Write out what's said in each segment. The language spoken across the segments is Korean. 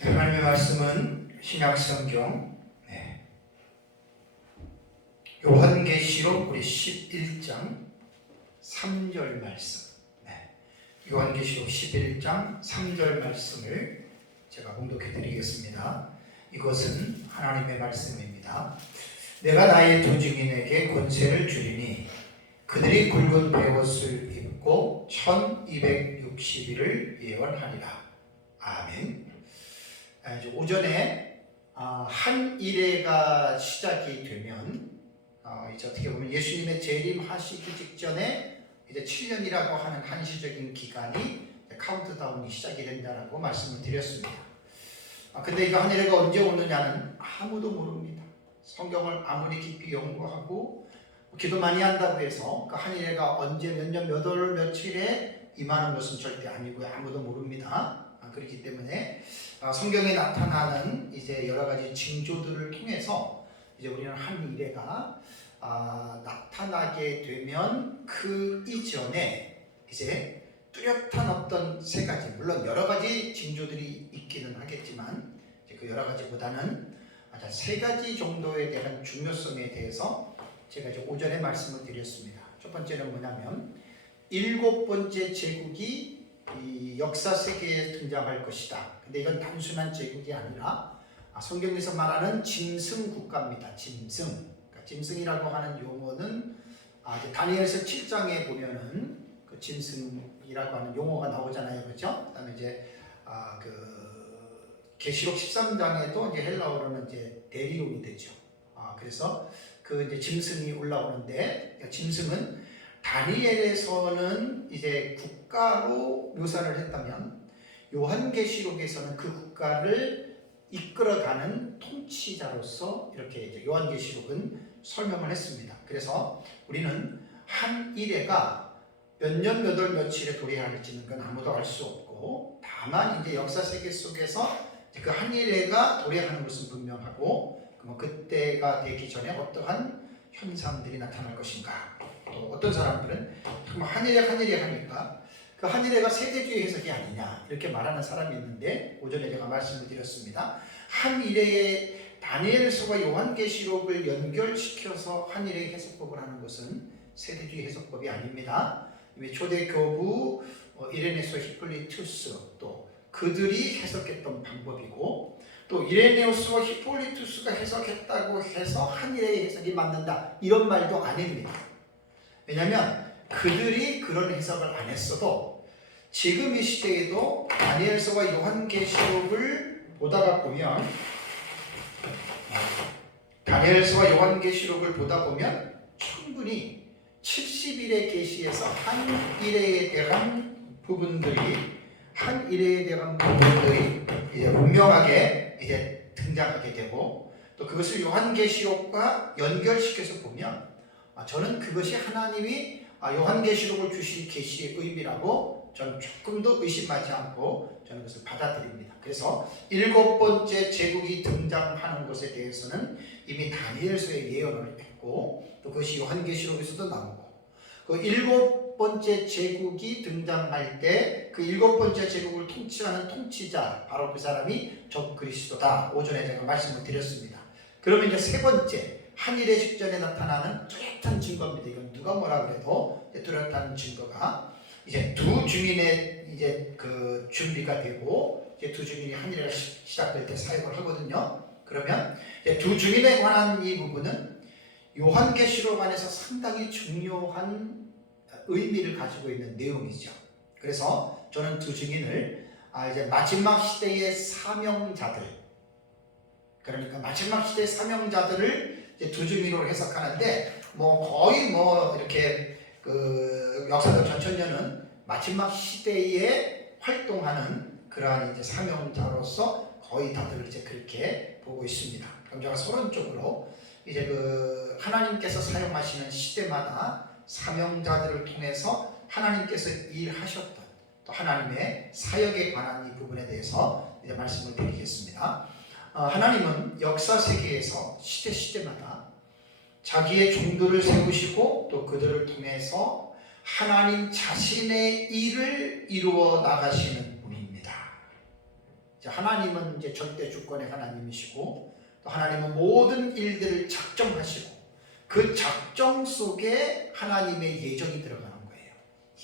하나님의 말씀은 신약성경 요한계시록 우리 11장 3절 말씀, 요한계시록 11장 3절 말씀을 제가 봉독해 드리겠습니다. 이것은 하나님의 말씀입니다. 내가 나의 두 증인에게 권세를 주리니 그들이 굵은 베옷을 입고 1260일을 예언하리라. 아멘. 오전에 한 일회가 시작이 되면 이제 어떻게 보면 예수님의 재림하시기 직전에 이제 7년이라고 하는 한시적인 기간이 카운트다운이 시작이 된다라고 말씀을 드렸습니다. 근데 이거 한 일회가 언제 오느냐는 아무도 모릅니다. 성경을 아무리 깊이 연구하고 기도 많이 한다고 해서 그 한 일회가 언제 몇 년 몇 월 며칠에 임하는 것은 절대 아니고요. 아무도 모릅니다. 그렇기 때문에 성경에 나타나는 이제 여러 가지 징조들을 통해서 이제 우리는 한 일회가 나타나게 되면 그 이전에 이제 뚜렷한 어떤 세 가지, 물론 여러 가지 징조들이 있기는 하겠지만 그 여러 가지보다는 세 가지 정도에 대한 중요성에 대해서 제가 이제 오전에 말씀을 드렸습니다. 첫 번째는 뭐냐면 7번째 제국이 이 역사 세계에 등장할 것이다. 근데 이건 단순한 제국이 아니라 성경에서 말하는 짐승 국가입니다. 짐승. 그러니까 짐승이라고 하는 용어는 다니엘서 7장에 보면은 그 짐승이라고 하는 용어가 나오잖아요, 그렇죠? 그다음에 이제 그 계시록 13장에도 이제 헬라어로는 이제 데리온이 되죠. 그래서 그 이제 짐승이 올라오는데 짐승은 다니엘에서는 이제 국가로 묘사를 했다면 요한계시록에서는 그 국가를 이끌어가는 통치자로서 이렇게 이제 요한계시록은 설명을 했습니다. 그래서 우리는 한 일회가 몇 년 몇 월 며칠에 도래할지는 건 아무도 알 수 없고, 다만 이제 역사 세계 속에서 그 한 일회가 도래하는 것은 분명하고, 그럼 그때가 되기 전에 어떠한 현상들이 나타날 것인가. 또 어떤 사람들은 한 일회 하니까 그 한 일회가 세대주의 해석이 아니냐 이렇게 말하는 사람이 있는데, 오전에 제가 말씀을 드렸습니다. 한 일회에 다니엘서와 요한계시록을 연결시켜서 한 일회의 해석법을 하는 것은 세대주의 해석법이 아닙니다. 초대 교부 이레네소 히폴리투스 또 그들이 해석했던 방법이고, 또 이레네우스와 히폴리투스가 해석했다고 해서 한 일회의 해석이 맞는다 이런 말도 아닙니다. 왜냐하면 그들이 그런 해석을 안 했어도 지금 이 시대에도 다니엘서와 요한계시록을 보다가 보면 충분히 70일의 계시에서 한 일회에 대한 부분들이 이제 분명하게 이제 등장하게 되고, 또 그것을 요한계시록과 연결시켜서 보면 저는 그것이 하나님이 요한계시록을 주신 계시의 의미라고 저는 조금도 의심하지 않고 저는 그것을 받아들입니다. 그래서 7번째 제국이 등장하는 것에 대해서는 이미 다니엘서에 예언을 했고, 또 그것이 요한계시록에서도 나오고, 그 7번째 제국이 등장할 때 그 7번째 제국을 통치하는 통치자, 바로 그 사람이 적그리스도다. 오전에 제가 말씀을 드렸습니다. 그러면 이제 세 번째, 한 일회 직전에 나타나는 뚜렷한 증거입니다. 이건 누가 뭐라 그래도 뚜렷한 증거가 이제 두 증인의 이제 그 준비가 되고, 이제 두 증인이 한 일회가 시작될 때 사역을 하거든요. 그러면 이제 두 증인에 관한 이 부분은 요한계시록 안에서 상당히 중요한 의미를 가지고 있는 내용이죠. 그래서 저는 두 증인을 이제 마지막 시대의 사명자들, 그러니까 마지막 시대의 사명자들을 이제 두 증인으로 해석하는데, 거의 이렇게 그 역사적 전천년은 마지막 시대에 활동하는 그러한 이제 사명자로서 거의 다들 이제 그렇게 보고 있습니다. 그럼 제가 서론적으로 이제 그 하나님께서 사용하시는 시대마다 사명자들을 통해서 하나님께서 일하셨던 또 하나님의 사역에 관한 이 부분에 대해서 이제 말씀을 드리겠습니다. 하나님은 역사 세계에서 시대마다 자기의 종들을 세우시고 또 그들을 통해서 하나님 자신의 일을 이루어 나가시는 분입니다. 이제 하나님은 이제 절대 주권의 하나님이시고 또 하나님은 모든 일들을 작정하시고 그 작정 속에 하나님의 예정이 들어가는 거예요.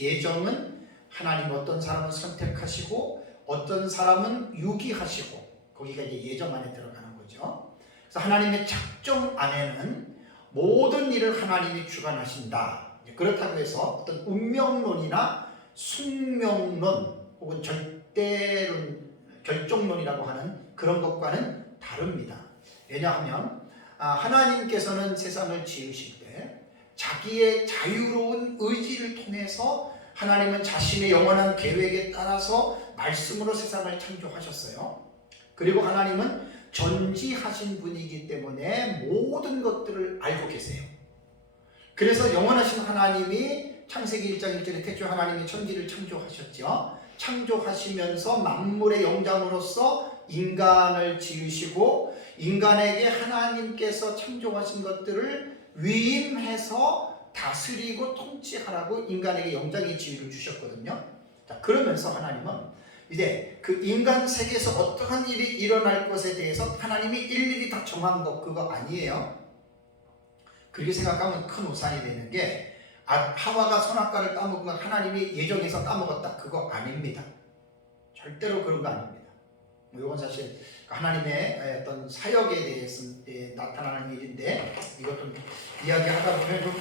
예정은 하나님 어떤 사람은 선택하시고 어떤 사람은 유기하시고 거기가 이제 예정 안에 들어가는 거죠. 그래서 하나님의 작정 안에는 모든 일을 하나님이 주관하신다. 그렇다고 해서 어떤 운명론이나 숙명론 혹은 절대론, 결정론이라고 하는 그런 것과는 다릅니다. 왜냐하면 하나님께서는 세상을 지으실 때 자기의 자유로운 의지를 통해서 하나님은 자신의 영원한 계획에 따라서 말씀으로 세상을 창조하셨어요. 그리고 하나님은 전지하신 분이기 때문에 모든 것들을 알고 계세요. 그래서 영원하신 하나님이 창세기 1장 1절에 태초 하나님이 천지를 창조하셨죠. 창조하시면서 만물의 영장으로서 인간을 지으시고 인간에게 하나님께서 창조하신 것들을 위임해서 다스리고 통치하라고 인간에게 영장의 지위를 주셨거든요. 자, 그러면서 하나님은 이제 그 인간 세계에서 어떠한 일이 일어날 것에 대해서 하나님이 일일이 다 정한 것 그거 아니에요. 그렇게 생각하면 큰 오산이 되는 게 하와가 선악과를 따먹은 건 하나님이 예정해서 따먹었다 그거 아닙니다. 절대로 그런 거 아닙니다. 이건 사실 하나님의 어떤 사역에 대해서 나타나는 일인데 이것 좀 이야기하다 보면 좀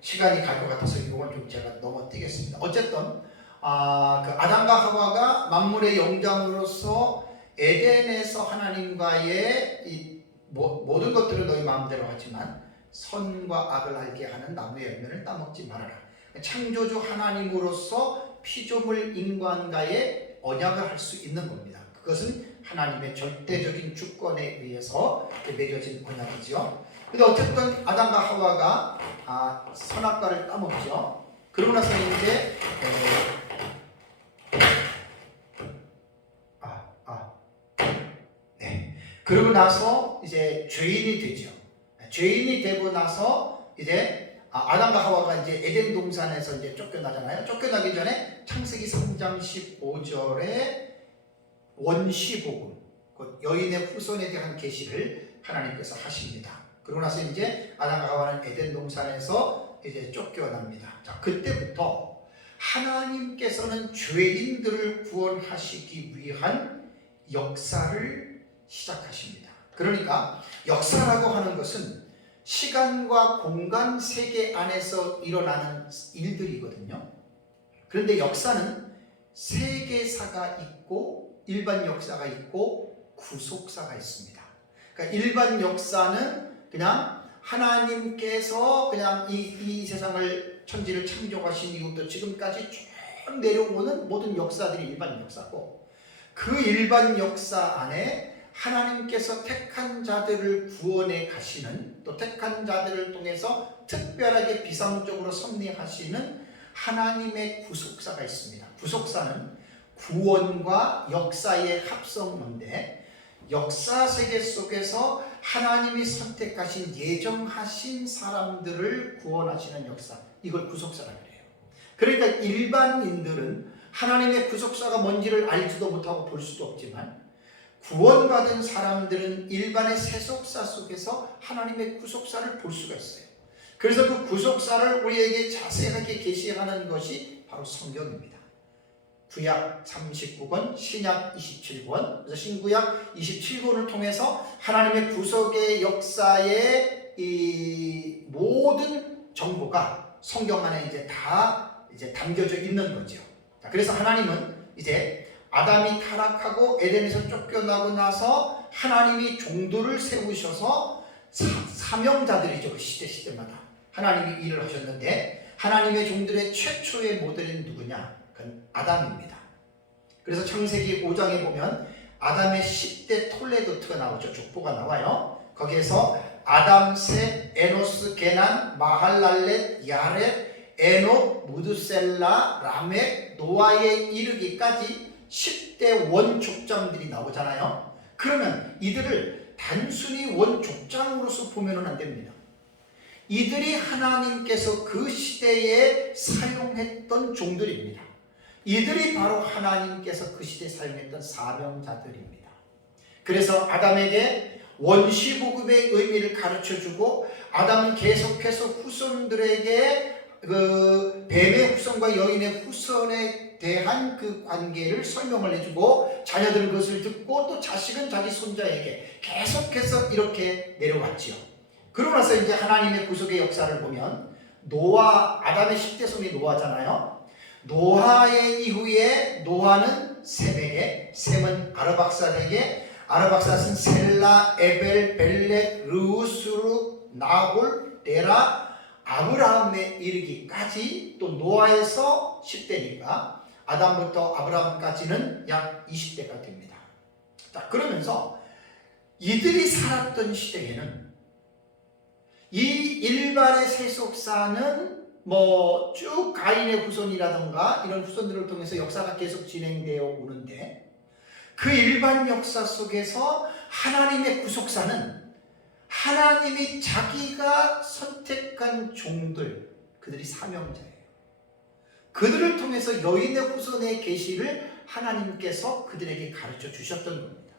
시간이 갈 것 같아서 이건 좀 제가 넘어뜨겠습니다. 어쨌든 그 아담과 하와가 만물의 영장으로서 에덴에서 하나님과의 이 모든 것들을 너희 마음대로 하지만 선과 악을 알게 하는 나무의 열매를 따먹지 말아라. 창조주 하나님으로서 피조물 인간과의 언약을 할 수 있는 겁니다. 그것은 하나님의 절대적인 주권에 의해서 맺어진 언약이죠. 근데 어쨌든 아담과 하와가 선악과를 따먹죠. 그러고 나서 이제 그러고 나서 이제 죄인이 되죠. 죄인이 되고 나서 이제 아담과 하와가 이제 에덴 동산에서 이제 쫓겨나잖아요. 쫓겨나기 전에 창세기 3장 15절에 원시복음, 그 여인의 후손에 대한 계시를 하나님께서 하십니다. 그러고 나서 이제 아담과 하와는 에덴 동산에서 이제 쫓겨납니다. 자, 그때부터 하나님께서는 죄인들을 구원하시기 위한 역사를 시작하십니다. 그러니까 역사라고 하는 것은 시간과 공간 세계 안에서 일어나는 일들이거든요. 그런데 역사는 세계사가 있고 일반 역사가 있고 구속사가 있습니다. 그러니까 일반 역사는 그냥 하나님께서 그냥 이 세상을 천지를 창조하신 이후부터 지금까지 쭉 내려오는 모든 역사들이 일반 역사고 그 일반 역사 안에 하나님께서 택한 자들을 구원해 가시는 또 택한 자들을 통해서 특별하게 비상적으로 섭리하시는 하나님의 구속사가 있습니다. 구속사는 구원과 역사의 합성인데 역사 세계 속에서 하나님이 선택하신 예정하신 사람들을 구원하시는 역사 이걸 구속사라고 해요. 그러니까 일반인들은 하나님의 구속사가 뭔지를 알지도 못하고 볼 수도 없지만 구원받은 사람들은 일반의 세속사 속에서 하나님의 구속사를 볼 수가 있어요. 그래서 그 구속사를 우리에게 자세하게 계시하는 것이 바로 성경입니다. 구약 39권, 신약 27권, 그래서 신구약 27권을 통해서 하나님의 구속의 역사의 이 모든 정보가 성경 안에 이제 다 담겨져 있는 거죠. 그래서 하나님은 이제 아담이 타락하고 에덴에서 쫓겨나고 나서 하나님이 종들을 세우셔서 사명자들이죠. 그 시대마다 하나님이 일을 하셨는데 하나님의 종들의 최초의 모델은 누구냐? 그건 아담입니다. 그래서 창세기 5장에 보면 아담의 10대 톨레도트가 나오죠. 족보가 나와요. 거기에서 아담, 셋, 에노스, 게난, 마할랄렛, 야렛, 에녹, 무드셀라, 라멕, 노아에 이르기까지 10대 원족장들이 나오잖아요. 그러면 이들을 단순히 원족장으로서 보면 안 됩니다. 이들이 하나님께서 그 시대에 사용했던 종들입니다. 이들이 바로 하나님께서 그 시대에 사용했던 사명자들입니다. 그래서 아담에게 원시복음의 의미를 가르쳐주고 아담은 계속해서 후손들에게 그 뱀의 후손과 여인의 후손에 대한 그 관계를 설명을 해주고 자녀들은 그것을 듣고 또 자식은 자기 손자에게 계속해서 이렇게 내려왔지요. 그러고 나서 이제 하나님의 구속의 역사를 보면 노아, 아담의 10대 손이 노아잖아요. 노아의 이후에 노아는 셈에게, 셈은 아르박sad에게, 아르박sad은 셀라, 에벨, 벨렛, 르우스루, 나홀, 데라, 아브라함에 이르기까지 또 노아에서 10대니까 아담부터 아브라함까지는 약 20대가 됩니다. 자, 그러면서 이들이 살았던 시대에는 이 일반의 세속사는 뭐 쭉 가인의 후손이라던가 이런 후손들을 통해서 역사가 계속 진행되어 오는데 그 일반 역사 속에서 하나님의 구속사는 하나님이 자기가 선택한 종들, 그들이 사명자예요. 그들을 통해서 여인의 후손의 계시를 하나님께서 그들에게 가르쳐 주셨던 겁니다.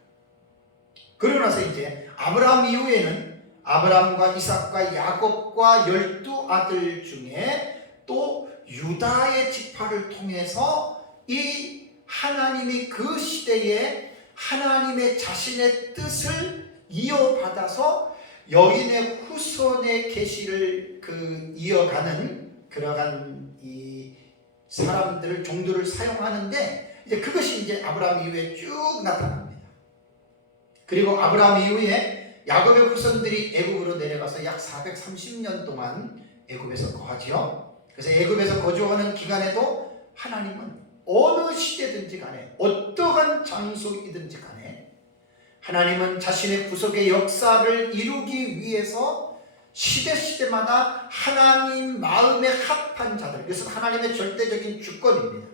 그러고 나서 이제 아브라함 이후에는 아브라함과 이삭과 야곱과 12아들 중에 또 유다의 지파를 통해서 이 하나님이 그 시대에 하나님의 자신의 뜻을 이어받아서 여인의 후손의 계시를 이어가는 그러한 이 사람들을 종들을 사용하는데 이제 그것이 이제 아브라함 이후에 쭉 나타납니다. 그리고 아브라함 이후에 야곱의 후손들이 애굽으로 내려가서 약 430년 동안 애굽에서 거하지요. 그래서 애굽에서 거주하는 기간에도 하나님은 어느 시대든지 간에 어떠한 장소이든지 간에 하나님은 자신의 구속의 역사를 이루기 위해서 시대마다 하나님 마음에 합한 자들, 그래서 하나님의 절대적인 주권입니다.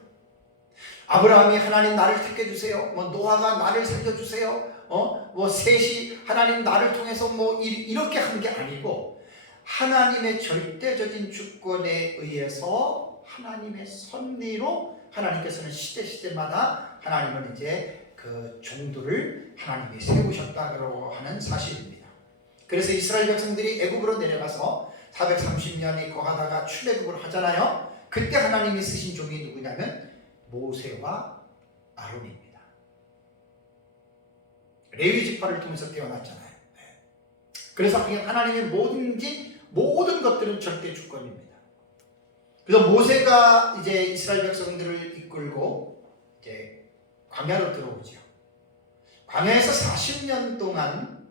아브라함이 하나님 나를 택해주세요, 뭐 노아가 나를 살려주세요, 뭐 셋이 하나님 나를 통해서 뭐 이렇게 한 게 아니고 하나님의 절대적인 주권에 의해서 하나님의 섭리로 하나님께서는 시대마다 하나님은 이제 그 종들을 하나님이 세우셨다고 하는 사실입니다. 그래서 이스라엘 백성들이 애굽으로 내려가서 430년이 거하다가 출애굽을 하잖아요. 그때 하나님이 쓰신 종이 누구냐면 모세와 아론입니다. 레위 지파를 통해서 태어났잖아요. 그래서 하나님의 모든 것들은 절대 주권입니다. 그래서 모세가 이제 이스라엘 백성들을 이끌고 이제 광야로 들어오죠. 광야에서 40년 동안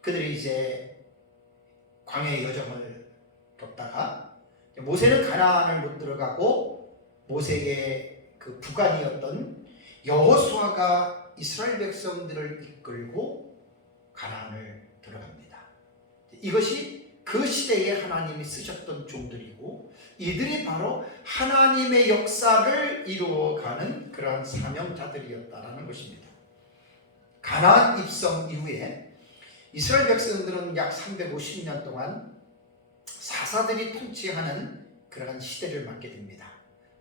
그들이 이제 광야의 여정을 겪다가 모세는 가나안을 못 들어가고 모세의 그 부관이었던 여호수아가 이스라엘 백성들을 이끌고 가나안을 들어갑니다. 이것이 그 시대에 하나님이 쓰셨던 종들이고 이들이 바로 하나님의 역사를 이루어가는 그러한 사명자들이었다라는 것입니다. 가나안 입성 이후에 이스라엘 백성들은 약 350년 동안 사사들이 통치하는 그러한 시대를 맞게 됩니다.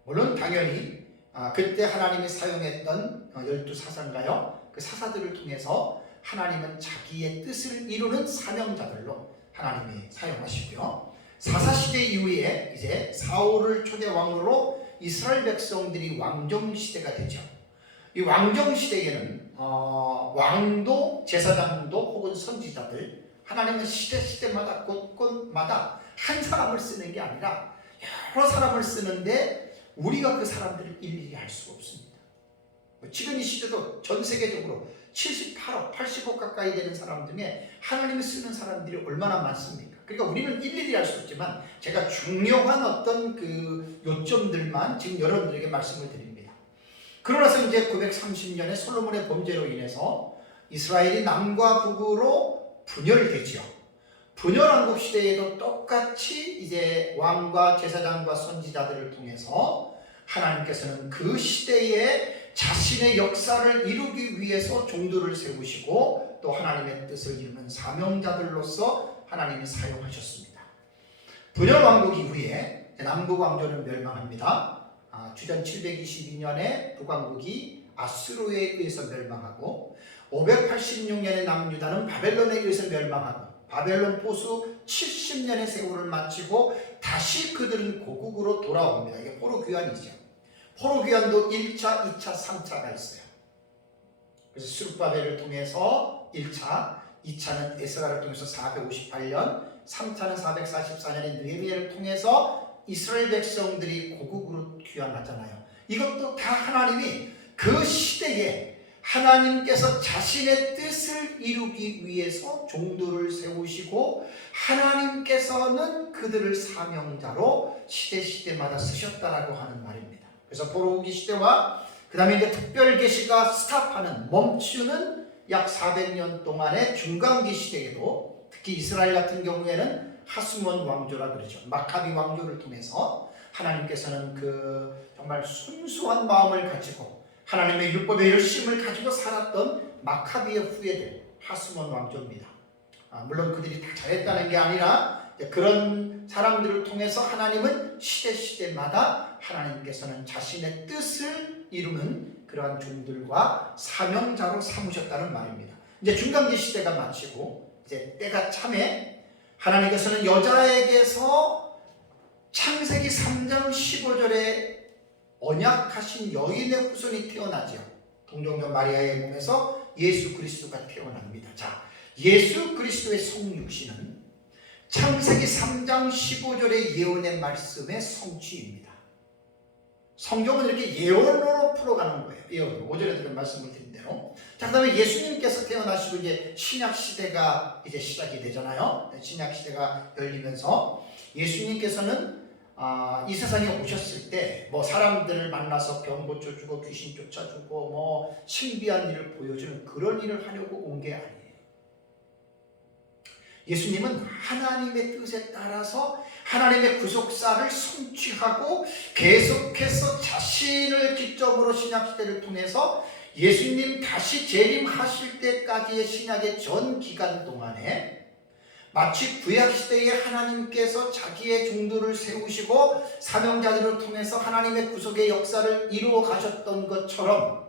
물론 당연히 그때 하나님이 사용했던 12사사인가요? 그 사사들을 통해서 하나님은 자기의 뜻을 이루는 사명자들로 하나님이 사용하시고요. 사사시대 이후에 이제 사울을 초대 왕으로 이스라엘 백성들이 왕정시대가 되죠. 이 왕정시대에는 왕도, 제사장도 혹은 선지자들, 하나님은 시대마다 곳곳마다 한 사람을 쓰는 게 아니라 여러 사람을 쓰는데 우리가 그 사람들을 일일이 알 수가 없습니다. 지금 이 시대도 전 세계적으로 78억, 80억 가까이 되는 사람 중에 하나님이 쓰는 사람들이 얼마나 많습니까? 그러니까 우리는 일일이 알 수 없지만 제가 중요한 어떤 그 요점들만 지금 여러분들에게 말씀을 드립니다. 그러나서 이제 930년에 솔로몬의 범죄로 인해서 이스라엘이 남과 북으로 분열되지요. 분열왕국 시대에도 똑같이 이제 왕과 제사장과 선지자들을 통해서 하나님께서는 그 시대에 자신의 역사를 이루기 위해서 종들을 세우시고 또 하나님의 뜻을 이루는 사명자들로서 하나님이 사용하셨습니다. 분열왕국 이후에 남북왕조는 멸망합니다. 주전 722년에 북왕국이 아수르에 의해서 멸망하고 586년에 남유다는 바벨론에 의해서 멸망하고 바벨론 포수 70년의 세월을 마치고 다시 그들은 고국으로 돌아옵니다. 이게 포로귀환이죠. 포로귀환도 1차, 2차, 3차가 있어요. 그래서 스룹바벨을 통해서 1차, 2차는 에스라를 통해서 458년, 3차는 444년에 느헤미야를 통해서 이스라엘 백성들이 고국으로 귀환하잖아요. 이것도 다 하나님이 그 시대에 하나님께서 자신의 뜻을 이루기 위해서 종들을 세우시고 하나님께서는 그들을 사명자로 시대마다 쓰셨다라고 하는 말입니다. 그래서 포로기 시대와 그 다음에 이제 특별계시가 스탑하는, 멈추는 약 400년 동안의 중간기 시대에도 특히 이스라엘 같은 경우에는 하스몬 왕조라 그러죠. 마카비 왕조를 통해서 하나님께서는 그 정말 순수한 마음을 가지고 하나님의 율법의 열심을 가지고 살았던 마카비의 후예들 하스몬 왕조입니다. 물론 그들이 다 잘했다는 게 아니라 그런 사람들을 통해서 하나님은 시대마다 하나님께서는 자신의 뜻을 이루는 그러한 종들과 사명자로 삼으셨다는 말입니다. 이제 중간기 시대가 마치고 이제 때가 참에 하나님께서는 여자에게서 창세기 3장 15절에 언약하신 여인의 후손이 태어나죠. 동정녀 마리아의 몸에서 예수 그리스도가 태어납니다. 자, 예수 그리스도의 성육신은 창세기 3장 15절의 예언의 말씀의 성취입니다. 성경은 이렇게 예언으로 풀어가는 거예요. 예언으로. 5절에 들은 말씀을 드린 대로. 자, 그 다음에 예수님께서 태어나시고 이제 신약시대가 이제 시작이 되잖아요. 신약시대가 열리면서 예수님께서는 이 세상에 오셨을 때 뭐 사람들을 만나서 병 고쳐주고 귀신 쫓아주고 뭐 신비한 일을 보여주는 그런 일을 하려고 온 게 아니에요. 예수님은 하나님의 뜻에 따라서 하나님의 구속사를 성취하고 계속해서 자신을 기점으로 신약시대를 통해서 예수님 다시 재림하실 때까지의 신약의 전 기간 동안에 마치 구약시대에 하나님께서 자기의 종들을 세우시고 사명자들을 통해서 하나님의 구속의 역사를 이루어 가셨던 것처럼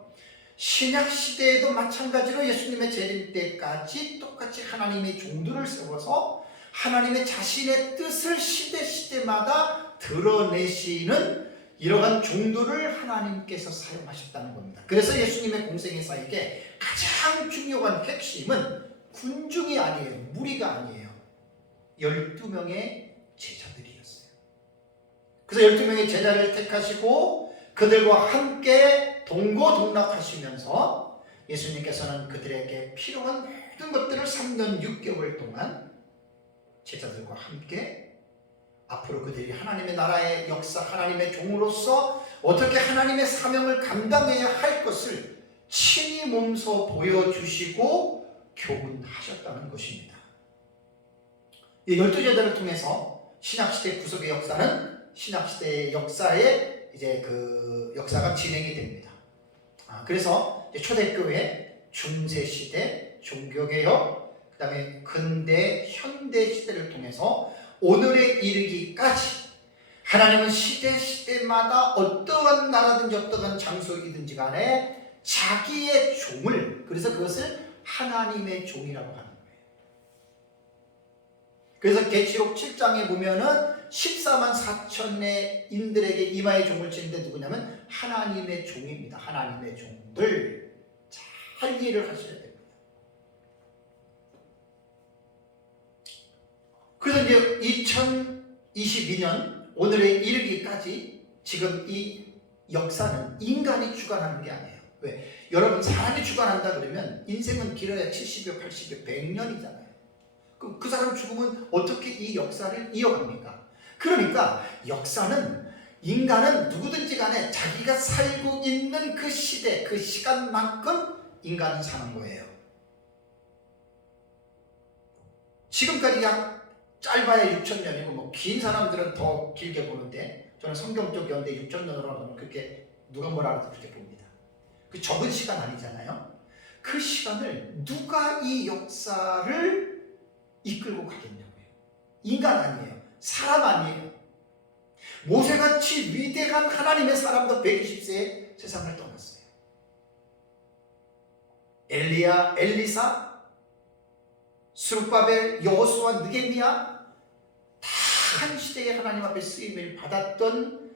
신약시대에도 마찬가지로 예수님의 재림 때까지 똑같이 하나님의 종들을 세워서 하나님의 자신의 뜻을 시대마다 드러내시는 이러한 종들을 하나님께서 사용하셨다는 겁니다. 그래서 예수님의 공생애사에게 가장 중요한 핵심은 군중이 아니에요. 무리가 아니에요. 12명의 제자들이었어요. 그래서 12명의 제자를 택하시고 그들과 함께 동고동락하시면서 예수님께서는 그들에게 필요한 모든 것들을 3년 6개월 동안 제자들과 함께 앞으로 그들이 하나님의 나라의 역사, 하나님의 종으로서 어떻게 하나님의 사명을 감당해야 할 것을 친히 몸소 보여주시고 교훈하셨다는 것입니다. 이 12제자를 통해서 신약시대 구속의 역사는 신약시대의 역사에 이제 그 역사가 진행이 됩니다. 그래서 초대교회, 중세시대, 종교개혁, 그 다음에 근대, 현대시대를 통해서 오늘에 이르기까지 하나님은 시대마다 어떠한 나라든지 어떠한 장소이든지 간에 자기의 종을, 그래서 그것을 하나님의 종이라고 하는 거예요. 그래서 계시록 7장에 보면은 14만 4천의 인들에게 이마에 종을 치는데 누구냐면 하나님의 종입니다. 하나님의 종들 잘 일을 하셔야 됩니다. 그래서 이제 2022년 오늘에 이르기까지 지금 이 역사는 인간이 주관하는 게 아니에요. 왜? 여러분 사람이 주관한다 그러면 인생은 길어야 70여 80여 100년이잖아요. 그럼 그 사람 죽으면 어떻게 이 역사를 이어갑니까? 그러니까 역사는 인간은 누구든지 간에 자기가 살고 있는 그 시대, 그 시간만큼 인간은 사는 거예요. 지금까지 약 짧아야 6,000년이고 뭐 긴 사람들은 더 길게 보는데 저는 성경적 연대 6,000년으로 하면 그렇게 누가 뭐라 해도 그렇게 봅니다. 그 적은 시간 아니잖아요. 그 시간을 누가 이 역사를 이끌고 가겠냐고요. 인간 아니에요. 사람 아니에요. 모세같이 위대한 하나님의 사람도 120세에 세상을 떠났어요. 엘리야, 엘리사, 스룹바벨, 여호수아, 느헤미야 다 한 시대에 하나님 앞에 쓰임을 받았던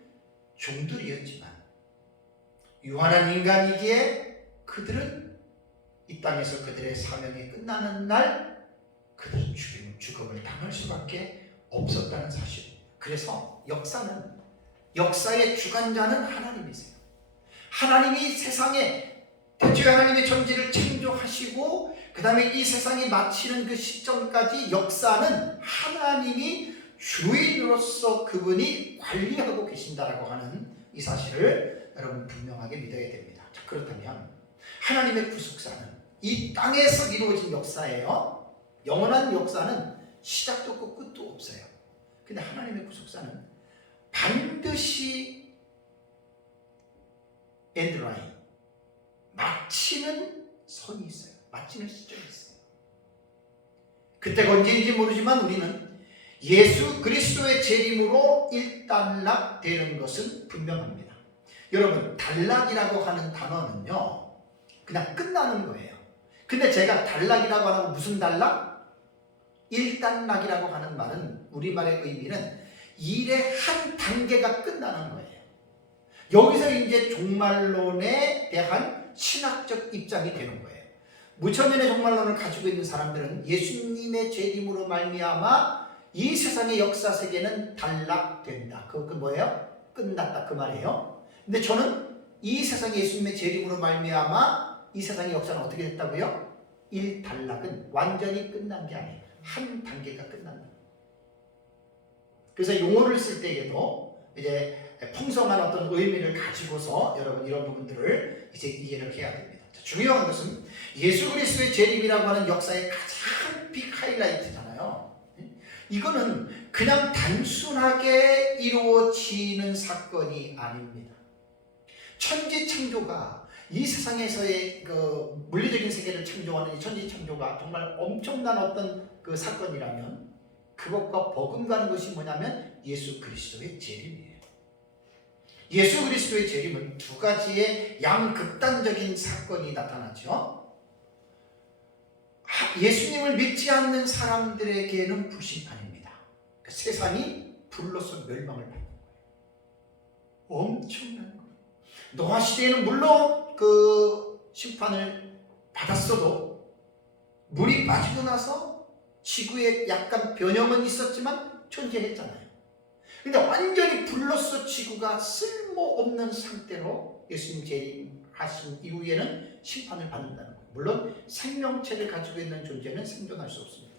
종들이었지만 유한한 인간이기에 그들은 이 땅에서 그들의 사명이 끝나는 날 그들은 죽음을 당할 수밖에 없었다는 사실입니다. 그래서 역사의 주관자는 하나님이세요. 하나님이 세상에 대초에 하나님의 존재를 창조하시고 그 다음에 이 세상이 마치는 그 시점까지 역사는 하나님이 주인으로서 그분이 관리하고 계신다라고 하는 이 사실을 여러분 분명하게 믿어야 됩니다. 자, 그렇다면 하나님의 구속사는 이 땅에서 이루어진 역사예요. 영원한 역사는 시작도 없고 끝도 없어요. 근데 하나님의 구속사는 반드시 엔드라인, 마치는 선이 있어요. 마치는 시점이 있어요. 그때가 언제인지 모르지만 우리는 예수 그리스도의 재림으로 일단락되는 것은 분명합니다. 여러분, 단락이라고 하는 단어는요 그냥 끝나는 거예요. 근데 제가 단락이라고 하고 무슨 단락? 일단락이라고 하는 말은 우리말의 의미는 일의 한 단계가 끝나는 거예요. 여기서 이제 종말론에 대한 신학적 입장이 되는 거예요. 무천년의 종말론을 가지고 있는 사람들은 예수님의 재림으로 말미암아 이 세상의 역사 세계는 단락된다. 그 뭐예요? 끝났다 그 말이에요. 근데 저는 이 세상의 예수님의 재림으로 말미암아 이 세상의 역사는 어떻게 됐다고요? 일단락은 완전히 끝난 게 아니에요. 한 단계가 끝난다. 그래서 용어를 쓸 때에도 이제 풍성한 어떤 의미를 가지고서 여러분 이런 부분들을 이제 이해를 해야 됩니다. 자, 중요한 것은 예수 그리스도의 재림이라고 하는 역사의 가장 빅 하이라이트잖아요. 이거는 그냥 단순하게 이루어지는 사건이 아닙니다. 천지창조가 이 세상에서의 그 물리적인 세계를 창조하는 이 천지창조가 정말 엄청난 어떤 그 사건이라면 그것과 버금가는 것이 뭐냐면 예수 그리스도의 재림이에요. 예수 그리스도의 재림은 두 가지의 양극단적인 사건이 나타나죠. 예수님을 믿지 않는 사람들에게는 불신판입니다. 세상이 불로서 멸망을 받는 거예요. 엄청난 거예요. 노아 시대에는 물론 그 심판을 받았어도 물이 빠지고 나서 지구에 약간 변형은 있었지만 존재했잖아요. 근데 완전히 불로서 지구가 쓸모없는 상태로 예수님 재림하신 이후에는 심판을 받는다는 거예요. 물론 생명체를 가지고 있는 존재는 생존할 수 없습니다.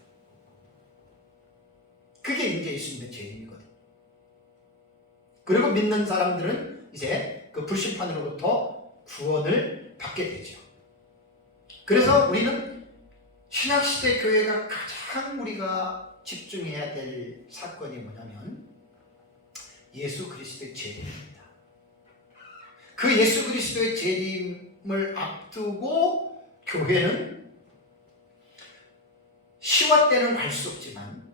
그게 이제 예수님의 재림이거든요. 그리고 믿는 사람들은 이제 그 불심판으로부터 구원을 받게 되죠. 그래서 우리는 신약시대 교회가 가장 우리가 집중해야 될 사건이 뭐냐면 예수 그리스도의 재림입니다. 그 예수 그리스도의 재림을 앞두고 교회는 시와 때는 알 수 없지만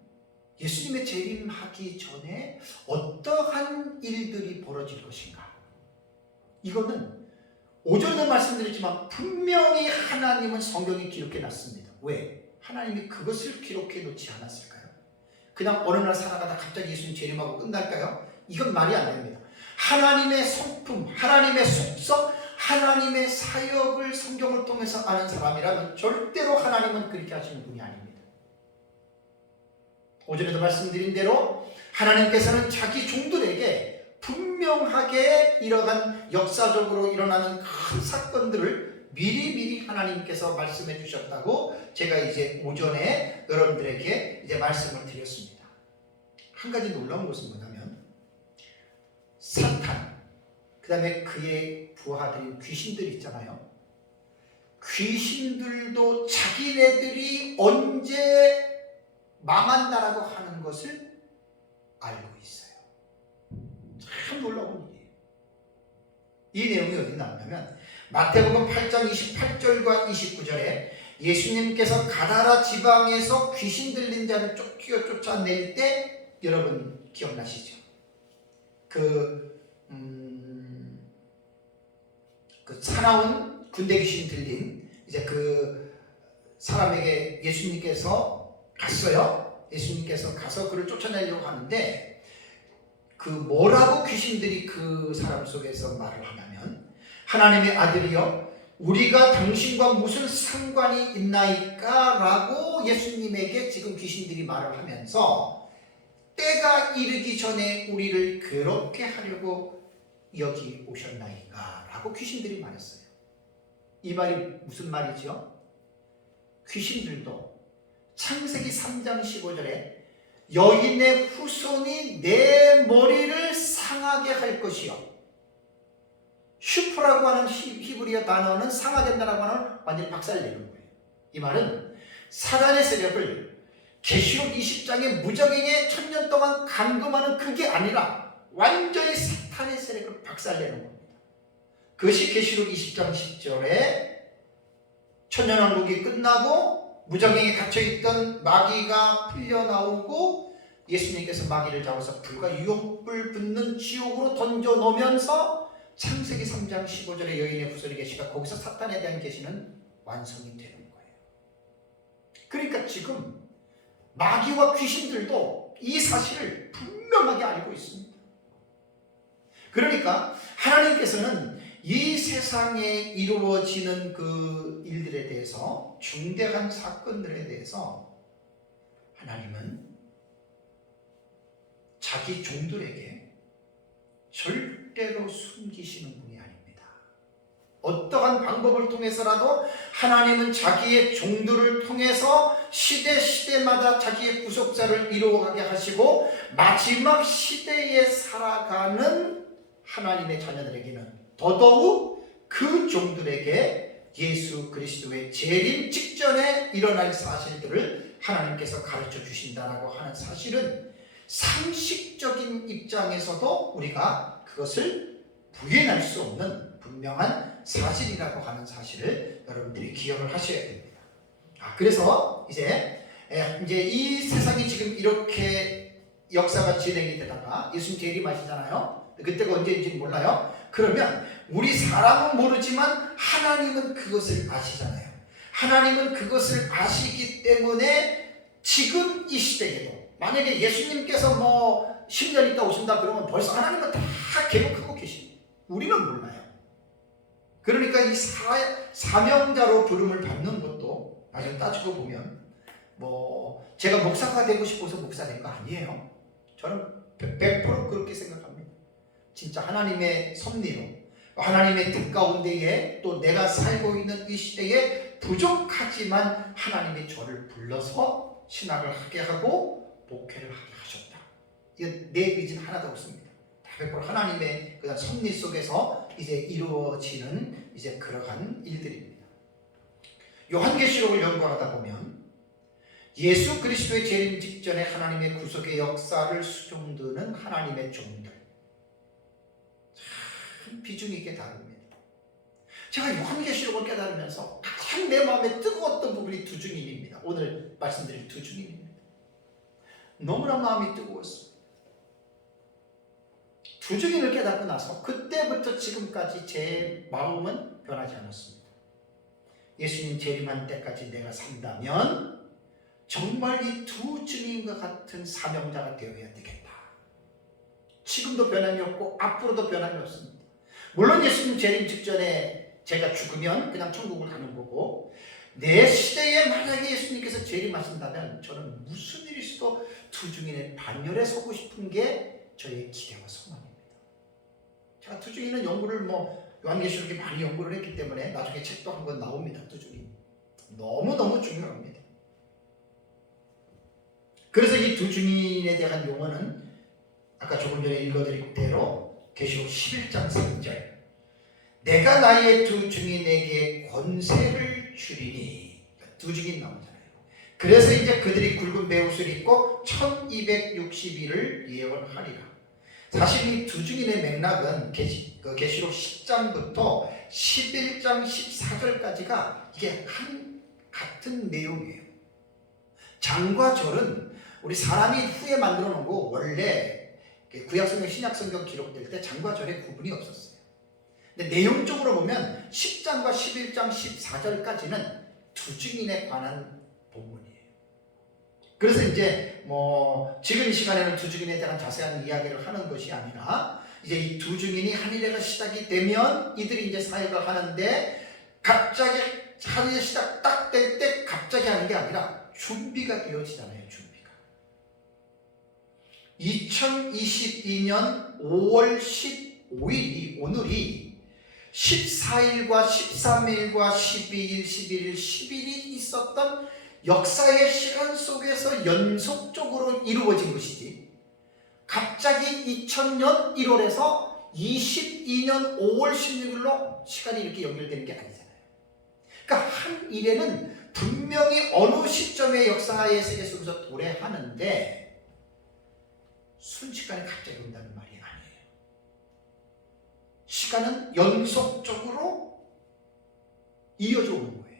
예수님의 재림하기 전에 어떠한 일들이 벌어질 것인가, 이거는 오전에도 말씀드렸지만 분명히 하나님은 성경에 기록해 놨습니다. 왜? 하나님이 그것을 기록해 놓지 않았을까요? 그냥 어느 날 살아가다 갑자기 예수님 재림하고 끝날까요? 이건 말이 안 됩니다. 하나님의 성품, 하나님의 속성, 하나님의 사역을 성경을 통해서 아는 사람이라면 절대로 하나님은 그렇게 하시는 분이 아닙니다. 오전에도 말씀드린 대로 하나님께서는 자기 종들에게 분명하게 이러한 역사적으로 일어나는 큰 사건들을 미리 하나님께서 말씀해 주셨다고 제가 이제 오전에 여러분들에게 이제 말씀을 드렸습니다. 한 가지 놀라운 것은 뭐냐면 사탄, 그 다음에 그의 부하들인 귀신들 있잖아요. 귀신들도 자기네들이 언제 망한다라고 하는 것을 알고 있어요. 참 놀라운 일이에요. 이 내용이 어디 나오냐면 마태복음 8장 28절과 29절에 예수님께서 가다라 지방에서 귀신 들린 자를 쫓아낼 때 여러분 기억나시죠? 그 사나운 군대 귀신 들린 이제 그 사람에게 예수님께서 갔어요. 예수님께서 가서 그를 쫓아내려고 하는데 그 뭐라고 귀신들이 그 사람 속에서 말을 하냐면 하나님의 아들이여 우리가 당신과 무슨 상관이 있나이까? 라고 예수님에게 지금 귀신들이 말을 하면서 때가 이르기 전에 우리를 괴롭게 하려고 여기 오셨나이까? 라고 귀신들이 말했어요. 이 말이 무슨 말이죠? 귀신들도 창세기 3장 15절에 여인의 후손이 내 머리를 상하게 할 것이요. 슈프라고 하는 히브리어 단어는 상하된다라고 하는 완전히 박살내는 거예요. 이 말은 사단의 세력을 계시록 20장의 무적행에 1000년 동안 감금하는 그게 아니라 완전히 사탄의 세력을 박살내는 겁니다. 그것이 계시록 20장 10절에 천년왕국이 끝나고 무적행에 갇혀있던 마귀가 풀려나오고 예수님께서 마귀를 잡아서 불과 유혹불 붙는 지옥으로 던져놓으면서 창세기 3장 15절에 여인의 후손이 계시가 거기서 사탄에 대한 계시는 완성이 되는 거예요. 그러니까 지금 마귀와 귀신들도 이 사실을 분명하게 알고 있습니다. 그러니까 하나님께서는 이 세상에 이루어지는 그 일들에 대해서 중대한 사건들에 대해서 하나님은 자기 종들에게 절대로 숨기시는 분이 아닙니다. 어떠한 방법을 통해서라도 하나님은 자기의 종들을 통해서 시대마다 자기의 구속사를 이루어가게 하시고 마지막 시대에 살아가는 하나님의 자녀들에게는 더더욱 그 종들에게 예수 그리스도의 재림 직전에 일어날 사실들을 하나님께서 가르쳐 주신다라고 하는 사실은 상식적인 입장에서도 우리가 그것을 부인할 수 없는 분명한 사실이라고 하는 사실을 여러분들이 기억을 하셔야 됩니다. 그래서 이제 이 세상이 지금 이렇게 역사가 진행이 되다가 예수님 재림하시잖아요. 그때가 언제인지 몰라요. 그러면 우리 사람은 모르지만 하나님은 그것을 아시잖아요. 하나님은 그것을 아시기 때문에 지금 이 시대에도 만약에 예수님께서 뭐 10년 있다 오신다 그러면 벌써 하나님은 다 계획하고 계십니다. 우리는 몰라요. 그러니까 이 사명자로 부름을 받는 것도 나중에 따지고 보면 뭐 제가 목사가 되고 싶어서 목사 된 거 아니에요. 저는 100% 그렇게 생각합니다. 진짜 하나님의 섭리로 하나님의 뜻 가운데에 또 내가 살고 있는 이 시대에 부족하지만 하나님이 저를 불러서 신학을 하게 하고 목회를 하게 하셨다. 이건 내 의지는 하나도 없습니다. 다 100% 하나님의 그 섭리 속에서 이제 이루어지는 이제 그러한 일들입니다. 요한계시록을 연구하다 보면 예수 그리스도의 재림 직전에 하나님의 구속의 역사를 수종드는 하나님의 종들 참 비중 있게 다룹니다. 제가 요한계시록을 깨달으면서 가장 내 마음에 뜨거웠던 부분이 두 증인입니다. 오늘 말씀드릴 두 증인입니다. 너무나 마음이 뜨거웠습니다. 두 증인을 깨닫고 나서 그때부터 지금까지 제 마음은 변하지 않았습니다. 예수님 재림한 때까지 내가 산다면 정말 이 두 증인과 같은 사명자가 되어야 되겠다. 지금도 변함이 없고 앞으로도 변함이 없습니다. 물론 예수님 재림 직전에 제가 죽으면 그냥 천국을 가는 거고 내 시대에 만약에 예수님께서 재림하신다면 저는 무슨 일이 있어도 두 증인의 반열에 서고 싶은 게 저의 기대와 소망입니다. 제가 두 증인은 연구를 요한계시록에 많이 연구를 했기 때문에 나중에 책도 한 권 나옵니다. 두 증인 너무너무 중요합니다. 그래서 이 두 증인에 대한 용어는 아까 조금 전에 읽어드린 대로 계시록 11장 3절 내가 나의 두 증인에게 권세를 주리니 두 증인 나오잖아요. 그래서 이제 그들이 굵은 베옷을 입고 1260일을 예언하리라. 사실 이 두 증인의 맥락은 계시록 10장부터 11장 14절까지가 이게 같은 내용이에요. 장과 절은 우리 사람이 후에 만들어 놓은 거 원래 구약성경, 신약성경 기록될 때 장과 절의 구분이 없었어요. 근데 내용적으로 보면 10장과 11장, 14절까지는 두 증인에 관한 본문이에요. 그래서 이제 지금 이 시간에는 두 증인에 대한 자세한 이야기를 하는 것이 아니라 이제 이 두 증인이 한일회가 시작이 되면 이들이 이제 사역을 하는데 갑자기 한일회 시작 딱 될 때 갑자기 하는 게 아니라 준비가 되어지잖아요. 준비가. 2022년 5월 15일이 오늘이 14일과 13일과 12일, 11일, 10일이 있었던 역사의 시간 속에서 연속적으로 이루어진 것이지 갑자기 2000년 1월에서 22년 5월 16일로 시간이 이렇게 연결되는 게 아니잖아요. 그러니까 한 일에는 분명히 어느 시점의 역사의 세계 속에서 도래하는데 순식간에 갑자기 온다는 말이 아니에요. 시간은 연속적으로 이어져 오는 거예요.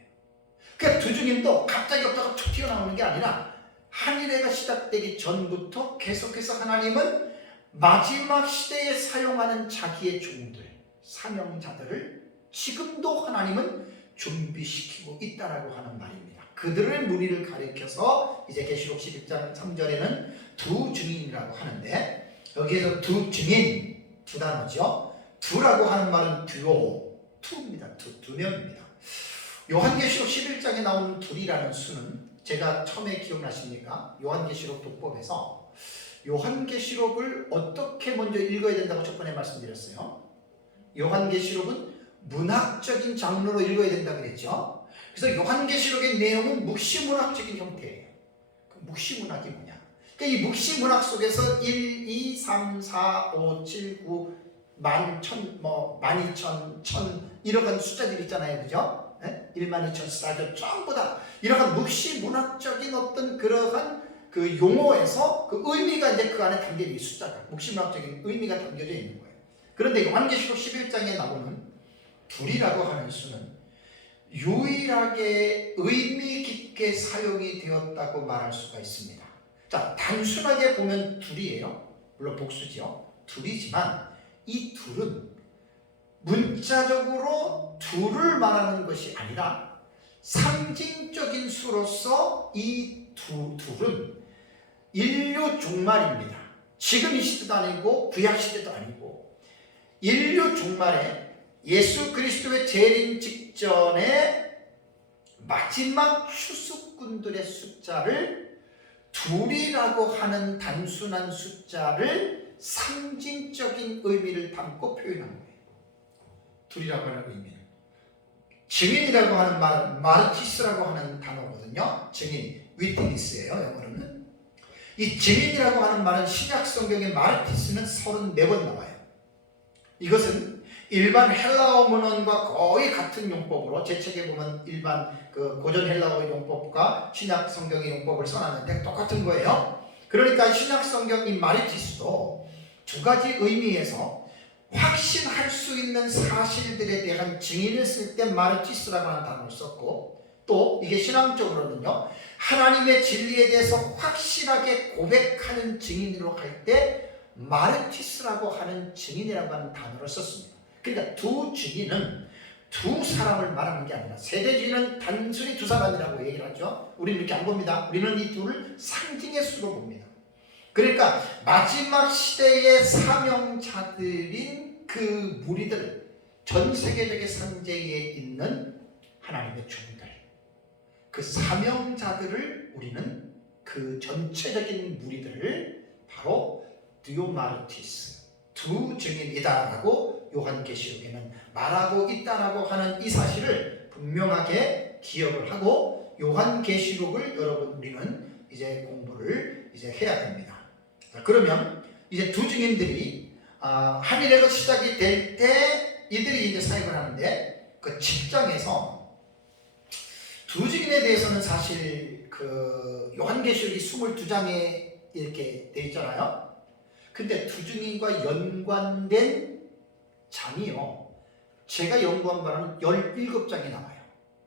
그러니까 두 증인도 갑자기 없다가 툭 튀어나오는 게 아니라 한일회가 시작되기 전부터 계속해서 하나님은 마지막 시대에 사용하는 자기의 종들, 사명자들을 지금도 하나님은 준비시키고 있다라고 하는 말입니다. 그들의 무리를 가리켜서 이제 계시록 11장 3절에는 두 증인이라고 하는데 여기에서 두 증인, 두 단어죠. 두라고 하는 말은 듀오, 투입니다. 두 명입니다. 요한계시록 11장에 나오는 둘이라는 수는 제가 처음에 기억나십니까? 요한계시록 독법에서 요한계시록을 어떻게 먼저 읽어야 된다고 첫 번에 말씀드렸어요. 요한계시록은 문학적인 장르로 읽어야 된다고 그랬죠. 그래서 요한계시록의 내용은 묵시문학적인 형태예요. 그 묵시문학이 뭐냐? 그러니까 이 묵시문학 속에서 1, 2, 3, 4, 5, 7, 9, 10,000, 12,000, 1000 이런 숫자들이 있잖아요. 그죠? 12,000 전부 다 이러한 묵시문학적인 어떤 그러한 그 용어에서 그 의미가 이제 그 안에 담겨 있는 숫자가 묵시문학적인 의미가 담겨져 있는 거예요. 그런데 요한계시록 11장에 나오는 둘이라고 하는 수는 유일하게 의미 깊게 사용이 되었다고 말할 수가 있습니다. 자, 단순하게 보면 둘이에요. 물론 복수죠. 둘이지만 이 둘은 문자적으로 둘을 말하는 것이 아니라 상징적인 수로서 이 둘은 인류 종말입니다. 지금 이 시대도 아니고 구약 시대도 아니고 인류 종말에 예수 그리스도의 재림 직전에 마지막 추수꾼들의 숫자를 둘이라고 하는 단순한 숫자를 상징적인 의미를 담고 표현한 거예요. 둘이라고 하는 의미는 증인이라고 하는 말, 마르티스라고 하는 단어거든요. 증인, 위트니스예요. 영어로는. 이 증인이라고 하는 말은 신약 성경의 마르티스는 34번 나와요. 이것은 일반 헬라어 문헌과 거의 같은 용법으로 제 책에 보면 일반 그 고전 헬라어 용법과 신약 성경의 용법을 써놨는데 똑같은 거예요. 그러니까 신약 성경 이 마르티스도 두 가지 의미에서 확신할 수 있는 사실들에 대한 증인을 쓸 때 마르티스라고 하는 단어를 썼고 또 이게 신앙적으로는요 하나님의 진리에 대해서 확실하게 고백하는 증인으로 할 때 마르티스라고 하는 증인이라고 하는 단어를 썼습니다. 그러니까 두 증인은 두 사람을 말하는 게 아니라 세대주의는 단순히 두 사람이라고 얘기를 하죠. 우리는 이렇게 안 봅니다. 우리는 이 둘을 상징의 수로 봅니다. 그러니까 마지막 시대의 사명자들인 그 무리들, 전 세계적인 상제에 있는 하나님의 종들, 그 사명자들을 우리는 그 전체적인 무리들을 바로 디오마르티스, 두 증인이다라고 요한계시록에는 말하고 있다라고 하는 이 사실을 분명하게 기억을 하고 요한계시록을 여러분 우리는 이제 공부를 이제 해야 됩니다. 그러면 이제 두 증인들이 한일회가 시작이 될 때 이들이 이제 사역을 하는데 그 7장에서 두 증인에 대해서는 사실 그 요한계시록이 22장에 이렇게 돼 있잖아요. 근데 두 증인과 연관된 장이요. 제가 연구한 바로는 17장이 나와요.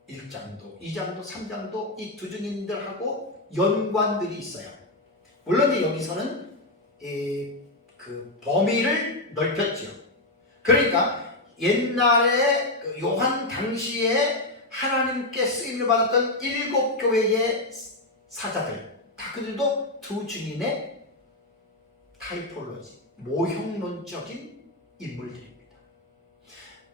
1장도, 2장도, 3장도 이 두 증인들하고 연관들이 있어요. 물론 여기서는 그 범위를 넓혔지요. 그러니까 옛날에 그 요한 당시에 하나님께 쓰임을 받았던 7교회의 사자들, 다 그들도 두 증인의 타이폴로지, 모형론적인 인물들입니다.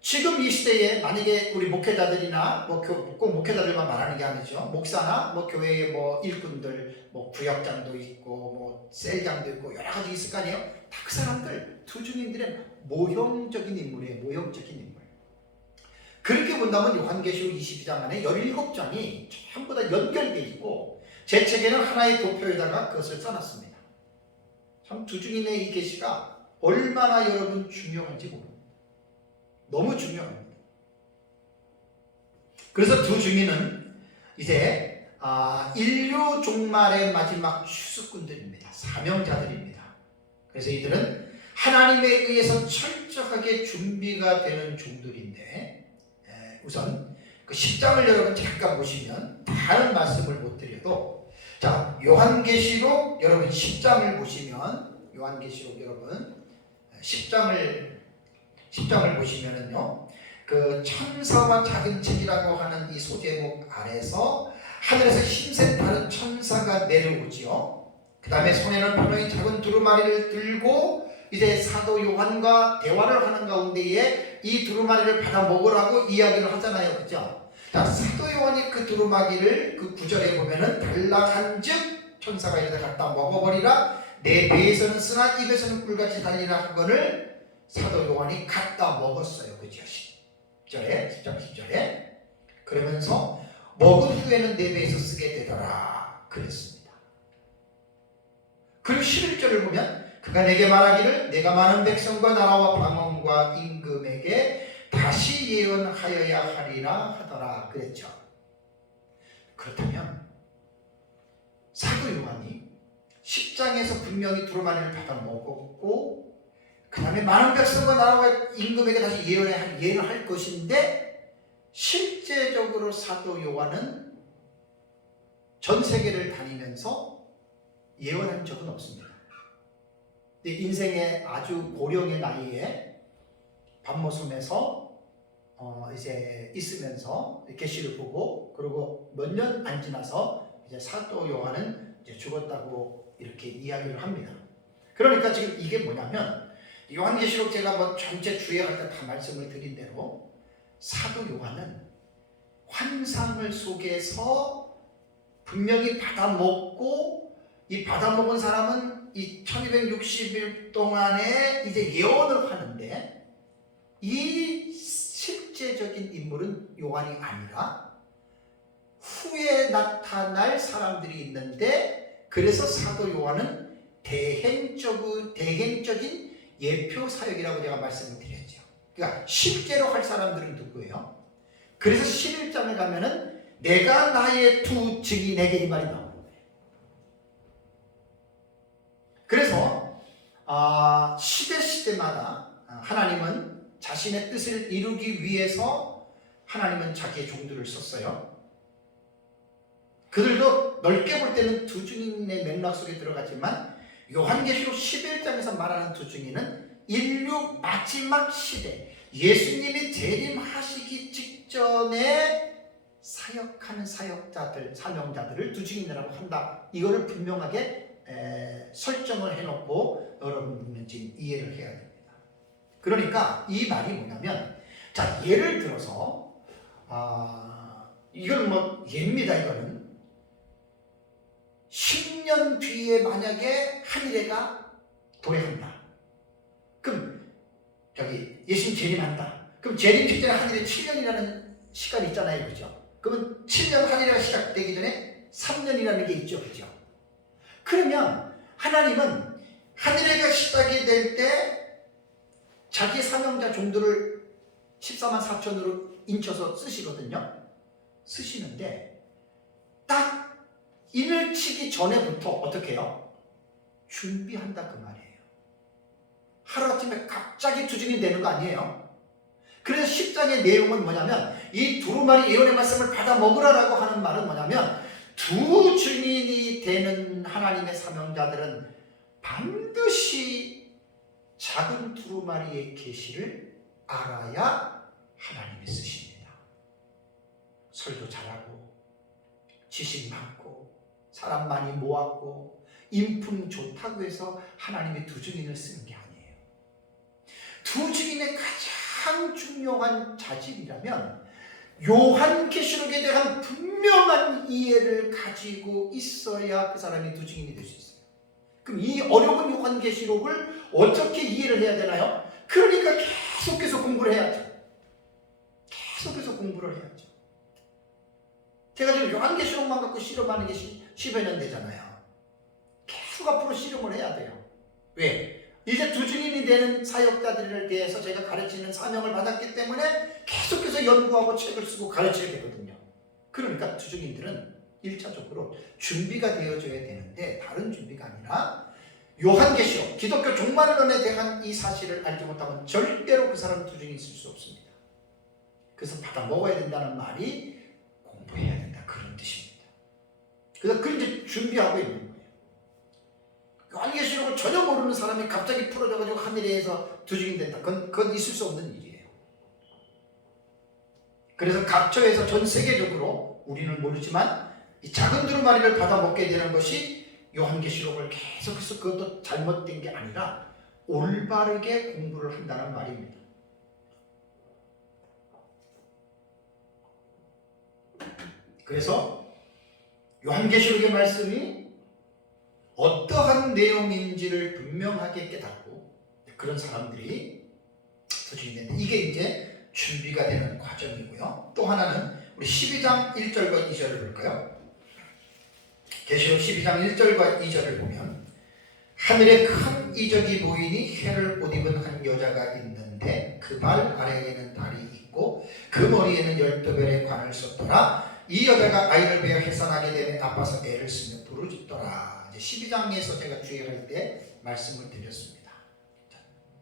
지금 이 시대에 만약에 우리 목회자들이나 꼭 목회자들만 말하는 게 아니죠. 목사나 교회의 일꾼들, 구역장도 있고 셀장도 있고 여러 가지 있을 거 아니에요. 다 그 사람들, 두 증인들은 모형적인 인물이에요. 모형적인 인물. 그렇게 본다면 요한계시록 22장 안에 17장이 전부 다 연결되어 있고 제 책에는 하나의 도표에다가 그것을 써놨습니다. 참 두 증인의 이 계시가 얼마나 여러분 중요한지 모릅니다. 너무 중요합니다. 그래서 두 증인은 이제 인류 종말의 마지막 추수꾼들입니다. 사명자들입니다. 그래서 이들은 하나님에 의해서 철저하게 준비가 되는 종들인데 우선 그 10장을 여러분 잠깐 보시면 다른 말씀을 못 드려도 자 요한계시록 여러분 10장을 보시면 요한계시록 여러분 10장을 보시면은요 그 천사와 작은 책이라고 하는 이 소제목 아래서 하늘에서 힘센 다른 천사가 내려오지요. 그 다음에 손에는 분명히 작은 두루마리를 들고 이제 사도 요한과 대화를 하는 가운데에 이 두루마리를 받아 먹으라고 이야기를 하잖아요. 그죠? 자, 사도 요한이 그 두루마리를 그 구절에 보면은 달라한즉 천사가 이르되 갖다 먹어버리라 내 배에서는 쓰나 입에서는 꿀같이 달리라 한 거를 사도 요한이 갖다 먹었어요. 그죠? 10장 10절에 그러면서 먹은 후에는 내 배에서 쓰게 되더라 그랬습니다. 그리고 11절을 보면 그가 내게 말하기를 내가 많은 백성과 나라와 방언과 임금에게 다시 예언하여야 하리라 하더라 그랬죠. 그렇다면 사도 요한이 10장에서 분명히 두루마리를 받아 먹었고 그 다음에 많은 백성과 나라와 임금에게 다시 예언할 것인데 실제적으로 사도 요한은 전 세계를 다니면서 예언한 적은 없습니다. 인생의 아주 고령의 나이에 밤모섬에서 이제 있으면서 계시를 보고 그리고 몇 년 안 지나서 이제 사도 요한은 이제 죽었다고 이렇게 이야기를 합니다. 그러니까 지금 이게 뭐냐면 요한계시록 제가 전체 주의할 때 다 말씀을 드린 대로 사도 요한은 환상을 속에서 분명히 받아먹고 이 받아먹은 사람은 이 1260일 동안에 이제 예언을 하는데 이 실제적인 인물은 요한이 아니라 후에 나타날 사람들이 있는데 그래서 사도 요한은 대행적인 예표 사역이라고 제가 말씀을 드렸죠. 그러니까 실제로 할 사람들은 누구예요? 그래서 11장에 가면은 내가 나의 두 증인에게 이 말이 나옵니다. 그래서 시대마다 하나님은 자신의 뜻을 이루기 위해서 하나님은 자기의 종들을 썼어요. 그들도 넓게 볼 때는 두 증인의 맥락 속에 들어갔지만 요한계시록 11장에서 말하는 두 증인은 인류 마지막 시대 예수님이 재림하시기 직전에 사역하는 사명자들을 두 증인이라고 한다. 이거를 분명하게 설정을 해놓고 여러분은 지금 이해를 해야 됩니다. 그러니까 이 말이 뭐냐면 자 예를 들어서 이건 예입니다. 이거는 10년 뒤에 만약에 한일애가 도래한다. 그럼 예수님 재림한다. 그럼 재림 직전에 한일애 7년이라는 시간이 있잖아요. 그죠? 그러면 7년 한일애가 시작되기 전에 3년이라는 게 있죠. 그죠? 그러면 하나님은 한일애가 시작이 될 때 자기 사명자 종들을 14만 4천으로 인쳐서 쓰시거든요. 쓰시는데 딱 인을 치기 전에부터 어떻게 해요? 준비한다 그 말이에요. 하루아침에 갑자기 두 증인 되는 거 아니에요. 그래서 10장의 내용은 뭐냐면 이 두루마리 예언의 말씀을 받아 먹으라라고 하는 말은 뭐냐면 두 증인이 되는 하나님의 사명자들은 반드시 작은 두루마리의 계시를 알아야 하나님이 쓰십니다. 설도 잘하고 지식 많고 사람 많이 모았고 인품 좋다고 해서 하나님이 두 증인을 쓰는 게 아니에요. 두 증인의 가장 중요한 자질이라면 요한계시록에 대한 분명한 이해를 가지고 있어야 그 사람이 두 증인이 될 수 있어요. 그럼 이 어려운 요한계시록을 어떻게 이해를 해야 되나요? 그러니까 계속해서 공부를 해야죠. 계속해서 공부를 해야죠. 제가 지금 요한계시록만 갖고 실험하는 게 10여 년 되잖아요. 계속 앞으로 실험을 해야 돼요. 왜? 이제 두 증인이 되는 사역자들에 대해서 제가 가르치는 사명을 받았기 때문에 계속해서 연구하고 책을 쓰고 가르쳐야 되거든요. 그러니까 두 증인들은 1차적으로 준비가 되어져야 되는데 다른 준비가 아니라 요한계시록, 기독교 종말론에 대한 이 사실을 알지 못하면 절대로 그 사람은 두 증인이 있을 수 없습니다. 그래서 받아 먹어야 된다는 말이 공부해야 된다 그런 뜻입니다. 그래서 그 이제 준비하고 있는 거예요. 요한계시록을 전혀 모르는 사람이 갑자기 풀어져가지고 하늘에서 두 증인 된다. 그건 있을 수 없는 일이에요. 그래서 각처에서 전 세계적으로 우리는 모르지만 이 작은 두루마리를 받아 먹게 되는 것이 요한계시록을 계속해서 그것도 잘못된 게 아니라 올바르게 공부를 한다는 말입니다. 그래서 요한계시록의 말씀이 어떠한 내용인지를 분명하게 깨닫고 그런 사람들이 소중인데 이게 이제 준비가 되는 과정이고요. 또 하나는 우리 12장 1절과 2절을 볼까요? 계시록 12장 1절과 2절을 보면 하늘에 큰 이적이 보이니 해를 옷 입은 한 여자가 있는데 그 발 아래에는 달이 있고 그 머리에는 12별의 관을 썼더라. 이 여자가 아이를 베어 해산하게 되면 아파서 애를 쓰며 부르짖더라. 이제 12장에서 제가 주의할 때 말씀을 드렸습니다.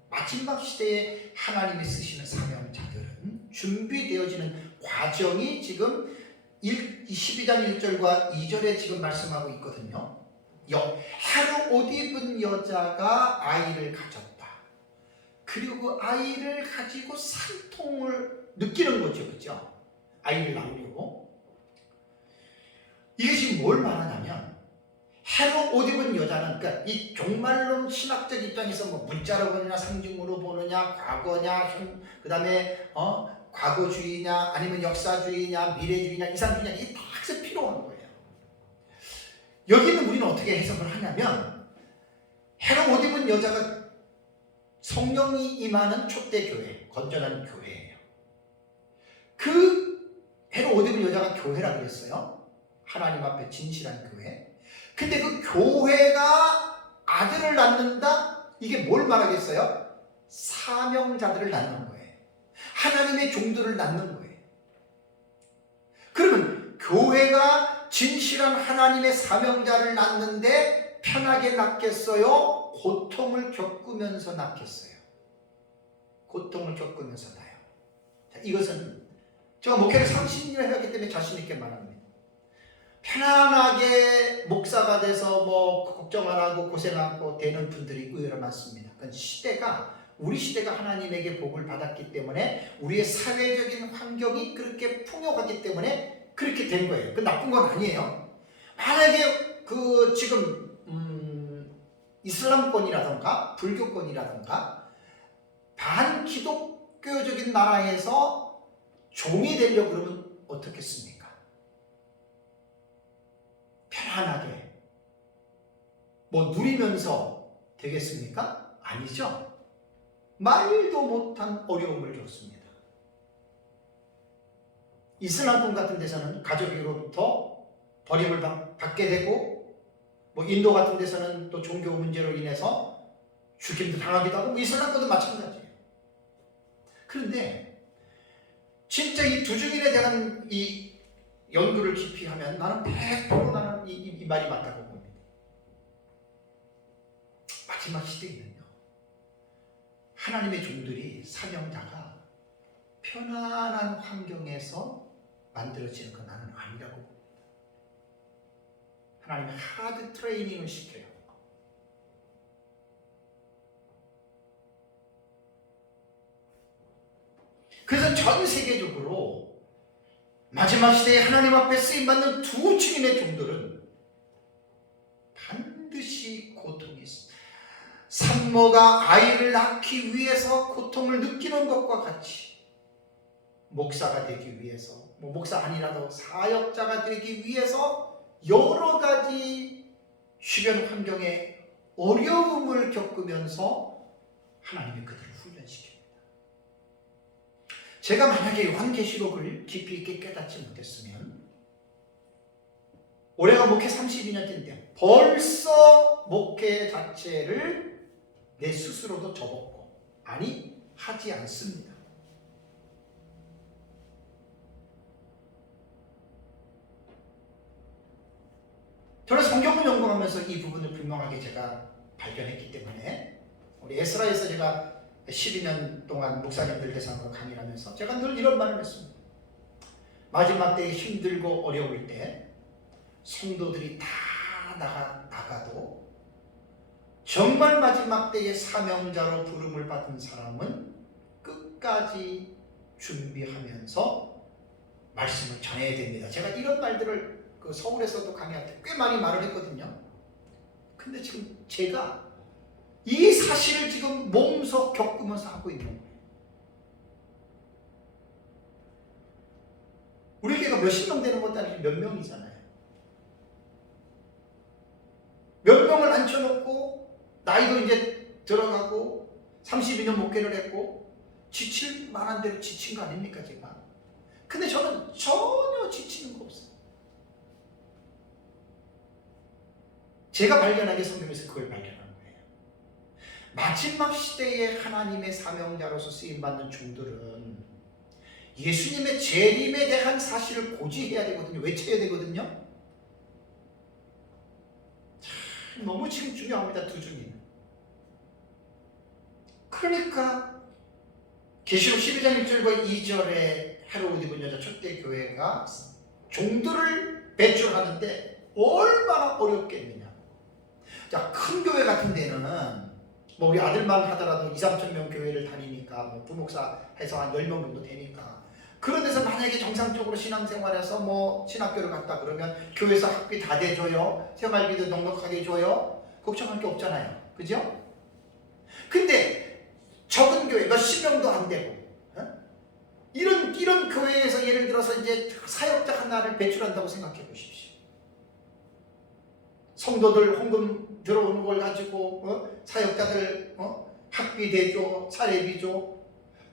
마지막 시대에 하나님이 쓰시는 사명자들은 준비되어지는 과정이 지금 12장 1절과 2절에 지금 말씀하고 있거든요. 하루 옷 입은 여자가 아이를 가졌다. 그리고 아이를 가지고 산통을 느끼는 거죠. 그렇죠? 아이를 낳으려고. 이게 지금 뭘 말하냐면 해로 옷 입은 여자는 그러니까 이 종말론 신학적 입장에서 뭐 문자로 보느냐 상징으로 보느냐 과거냐 그 다음에 과거주의냐 아니면 역사주의냐 미래주의냐 이상주의냐 이게 다 필요한 거예요. 여기는 우리는 어떻게 해석을 하냐면 해로 옷 입은 여자가 성령이 임하는 촛대교회 건전한 교회예요. 그 해로 옷 입은 여자가 교회라고 그랬어요. 하나님 앞에 진실한 교회. 근데 그 교회가 아들을 낳는다? 이게 뭘 말하겠어요? 사명자들을 낳는 거예요. 하나님의 종들을 낳는 거예요. 그러면 교회가 진실한 하나님의 사명자를 낳는데 편하게 낳겠어요? 고통을 겪으면서 낳겠어요? 고통을 겪으면서 낳아요. 자, 이것은 제가 목회를 30년을 해왔기 때문에 자신 있게 말합니다. 편안하게 목사가 돼서 뭐 걱정 안 하고 고생 안 하고 되는 분들이 의외로 많습니다. 그건 우리 시대가 하나님에게 복을 받았기 때문에 우리의 사회적인 환경이 그렇게 풍요하기 때문에 그렇게 된 거예요. 그 나쁜 건 아니에요. 만약에 그 지금 이슬람권이라든가 불교권이라든가 반기독교적인 나라에서 종이 되려고 그러면 어떻겠습니까? 편안하게 뭐 누리면서 되겠습니까? 아니죠. 말도 못한 어려움을 겪습니다. 이슬람권 같은 데서는 가족으로부터 버림을 받게 되고 뭐 인도 같은 데서는 또 종교 문제로 인해서 죽임도 당하기도 하고 이슬람권도 마찬가지예요. 그런데 진짜 이 두 증인에 대한 이 연구를 깊이 하면 나는 100% 나는 이 말이 맞다고 봅니다. 마지막 시대에는요. 하나님의 종들이 사명자가 편안한 환경에서 만들어지는 건 나는 아니라고 봅니다. 하나님의 하드 트레이닝을 시켜요. 그래서 전 세계적으로 마지막 시대에 하나님 앞에 쓰임받는 두 증인의 종들은 반드시 고통이 있습니다. 산모가 아이를 낳기 위해서 고통을 느끼는 것과 같이 목사가 되기 위해서, 목사 아니라도 사역자가 되기 위해서 여러 가지 주변 환경에 어려움을 겪으면서 하나님이 그들을 훈련시킵니다. 제가 만약에 요한계시록을 깊이 있게 깨닫지 못했으면, 올해가 목회 32년째인데 벌써 목회 자체를 내 스스로도 접었고, 아니 하지 않습니다. 저는 성경을 연구하면서 이 부분을 분명하게 제가 발견했기 때문에, 우리 에스라에서 제가 12년 동안 목사님들 대상으로 강의를 하면서 제가 늘 이런 말을 했습니다. 마지막 때에 힘들고 어려울 때 성도들이 다 나가도 정말 마지막 때에 사명자로 부름을 받은 사람은 끝까지 준비하면서 말씀을 전해야 됩니다. 제가 이런 말들을 서울에서도 강의할 때 꽤 많이 말을 했거든요. 근데 지금 제가 이 사실을 지금 몸소 겪으면서 하고 있는 거예요. 우리 교회가 몇십 명 되는 것도 아니고 몇 명이잖아요. 몇 명을 앉혀놓고 나이도 이제 들어가고 32년 목회를 했고 지칠 만한 대로 지친 거 아닙니까 제가? 근데 저는 전혀 지치는 거 없어요. 제가 발견하게 성경에서 그걸 발견한 거예요. 마지막 시대에 하나님의 사명자로서 쓰임받는 종들은 예수님의 재림에 대한 사실을 고지해야 되거든요. 외쳐야 되거든요. 참 너무 지금 중요합니다. 두 중에. 그러니까 계시록 12장 1절과 2절에 헤로드 입은 여자 초대 교회가 종들을 배출하는데 얼마나 어렵겠느냐. 자, 큰 교회 같은 데는 우리 아들만 하더라도 2-3천 명 교회를 다니니까 부목사 해서 한 10명 정도 되니까, 그런 데서 만약에 정상적으로 신앙생활해서 신학교를 갔다 그러면 교회에서 학비 다 대줘요. 생활비도 넉넉하게 줘요. 걱정할 게 없잖아요. 그죠? 근데 적은 교회 몇십 명도 안 되고, 이런 교회에서 예를 들어서 이제 사역자 하나를 배출한다고 생각해 보십시오. 성도들 헌금 들어오는 걸 가지고 사역자들 학비 대줘, 사례비 줘.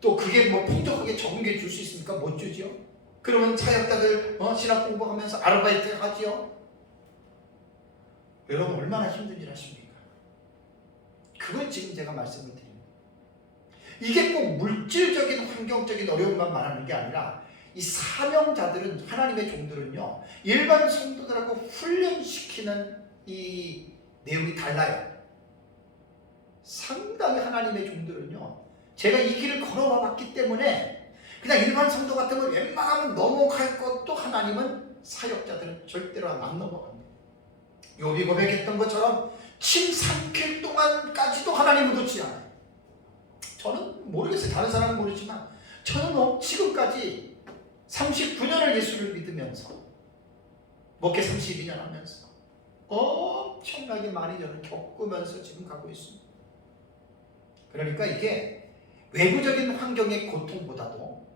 또 그게 풍족하게 적은 게 줄 수 있습니까? 못 주죠. 그러면 사역자들 신학 공부하면서 아르바이트 하지요. 여러분 얼마나 힘든 일 하십니까? 그걸 지금 제가 말씀을 드립니다. 이게 꼭 물질적인 환경적인 어려움만 말하는 게 아니라, 이 사명자들은, 하나님의 종들은요, 일반 성도들하고 훈련시키는 이 내용이 달라요. 상당히 하나님의 종들은요, 제가 이 길을 걸어와 봤기 때문에 그냥 일반 성도 같으면 웬만하면 넘어갈 것도 하나님은 사역자들은 절대로 안 넘어갑니다. 욥이 고백했던 것처럼 침 삼킬 동안까지도 하나님을 놓지 않아요. 저는 모르겠어요. 다른 사람은 모르지만 저는 지금까지 39년을 예수를 믿으면서 목회 32년 하면서 엄청나게 많이 저는 겪으면서 지금 가고 있습니다. 그러니까 이게 외부적인 환경의 고통보다도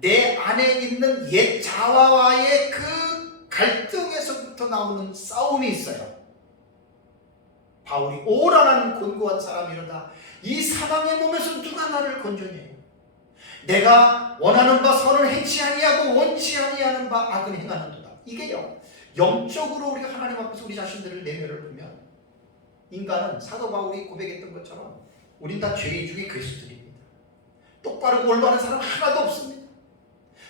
내 안에 있는 옛 자아와의 그 갈등에서부터 나오는 싸움이 있어요. 바울이 오라라는 곤고한 사람이로다. 이 사망의 몸에서 누가 나를 건져내요? 내가 원하는 바 선을 행치 아니하고 원치 아니하는 바 악은 행하는도다. 이게요, 영적으로 우리가 하나님 앞에서 우리 자신들을 내면을 보면, 인간은 사도 바울이 고백했던 것처럼 우린 다 죄인 중에 괴수들입니다. 똑바르고 올바른 사람 하나도 없습니다.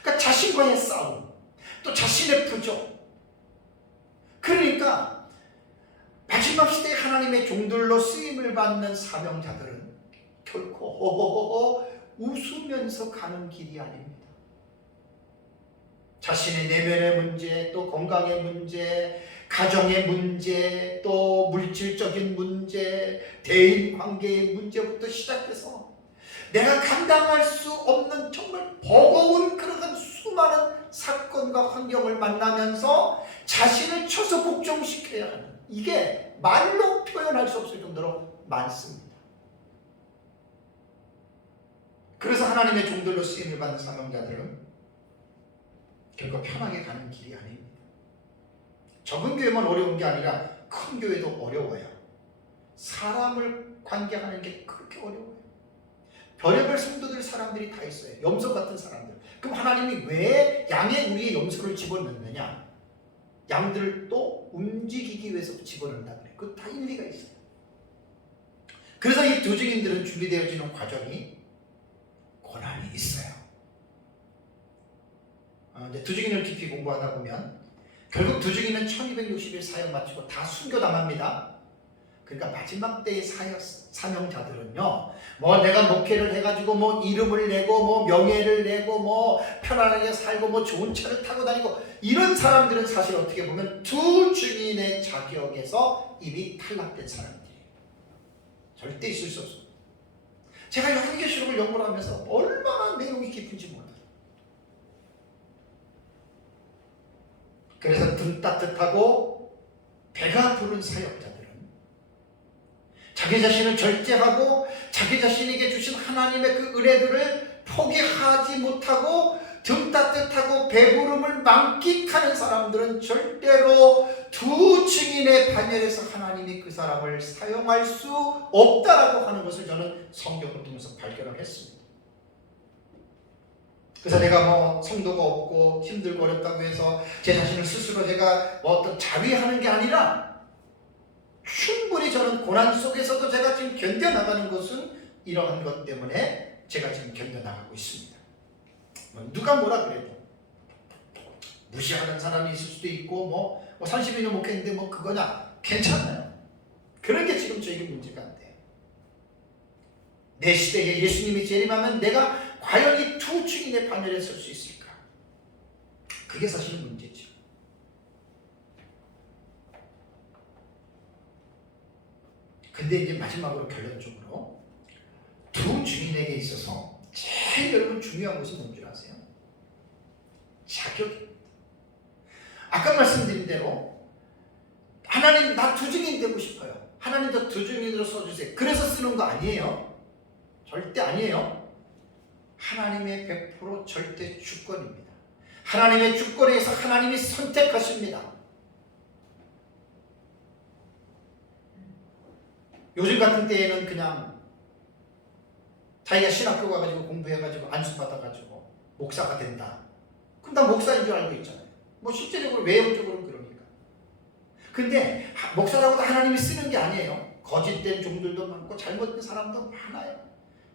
그러니까 자신과의 싸움, 또 자신의 부족. 그러니까 마지막 시대에 하나님의 종들로 쓰임을 받는 사명자들은 결코 웃으면서 가는 길이 아닙니다. 자신의 내면의 문제, 또 건강의 문제, 가정의 문제, 또 물질적인 문제, 대인 관계의 문제부터 시작해서 내가 감당할 수 없는 정말 버거운 그런 수많은 사건과 환경을 만나면서 자신을 쳐서 복종시켜야 하는, 이게 말로 표현할 수 없을 정도로 많습니다. 그래서 하나님의 종들로 쓰임을 받는 사명자들은 결코 편하게 가는 길이 아닙니다. 적은 교회만 어려운 게 아니라 큰 교회도 어려워요. 사람을 관계하는 게 그렇게 어려워요. 별의별 성도들 사람들이 다 있어요. 염소 같은 사람들. 그럼 하나님이 왜 양의 우리의 염소를 집어넣느냐? 양들을 또 움직이기 위해서 집어넣는다 그래요. 그거 다 일리가 있어요. 그래서 이 두 증인들은 준비되어지는 과정이 고난이 있어요. 두 증인을 깊이 공부하다 보면 결국 두 증인은 1260일 사역 마치고 다 순교당합니다. 그러니까 마지막 때의 사명자들은요, 뭐 내가 목회를 해가지고 뭐 이름을 내고 뭐 명예를 내고 뭐 편안하게 살고 뭐 좋은 차를 타고 다니고, 이런 사람들은 사실 어떻게 보면 두 증인의 자격에서 이미 탈락된 사람들이에요. 절대 있을 수 없어요. 제가 요한계시록을 연구를 하면서 얼마나 내용이 깊은지 몰라요. 그래서 등 따뜻하고 배가 부른 사역자들은 자기 자신을 절제하고 자기 자신에게 주신 하나님의 그 은혜들을 포기하지 못하고 등 따뜻하고 배부름을 만끽하는 사람들은 절대로 두 증인의 반열에서 하나님이 그 사람을 사용할 수 없다라고 하는 것을 저는 성경을 통해서 발견을 했습니다. 그래서 내가 뭐 성도가 없고 힘들고 어렵다고 해서 제 자신을 스스로 제가 뭐 어떤 자위하는 게 아니라 충분히 저는 고난 속에서도 제가 지금 견뎌나가는 것은 이러한 것 때문에 제가 지금 견뎌나가고 있습니다. 누가 뭐라 그래도 무시하는 사람이 있을 수도 있고 뭐 32년 목회했는데 뭐 그거냐, 괜찮아요. 그런 게 지금 저에게 문제가 안 돼요. 내 시대에 예수님이 재림하면 내가 과연 이 두 증인의 반열에 설 수 있을까? 그게 사실은 문제죠. 근데 이제 마지막으로 결론적으로 두 증인에게 있어서 제일 여러분 중요한 것은 뭔 줄 아세요? 자격입니다. 아까 말씀드린 대로 하나님 나 두 증인 되고 싶어요. 하나님 저 두 증인으로 써주세요. 그래서 쓰는 거 아니에요. 절대 아니에요. 하나님의 100% 절대 주권입니다. 하나님의 주권에 의해서 하나님이 선택하십니다. 요즘 같은 때에는 그냥 자기가 신학교 가가지고 공부해가지고 안수받아가지고 목사가 된다. 그럼 다 목사인 줄 알고 있잖아요. 뭐 실제적으로 외형적으로는 그러니까. 근데 목사라고도 하나님이 쓰는 게 아니에요. 거짓된 종들도 많고 잘못된 사람도 많아요.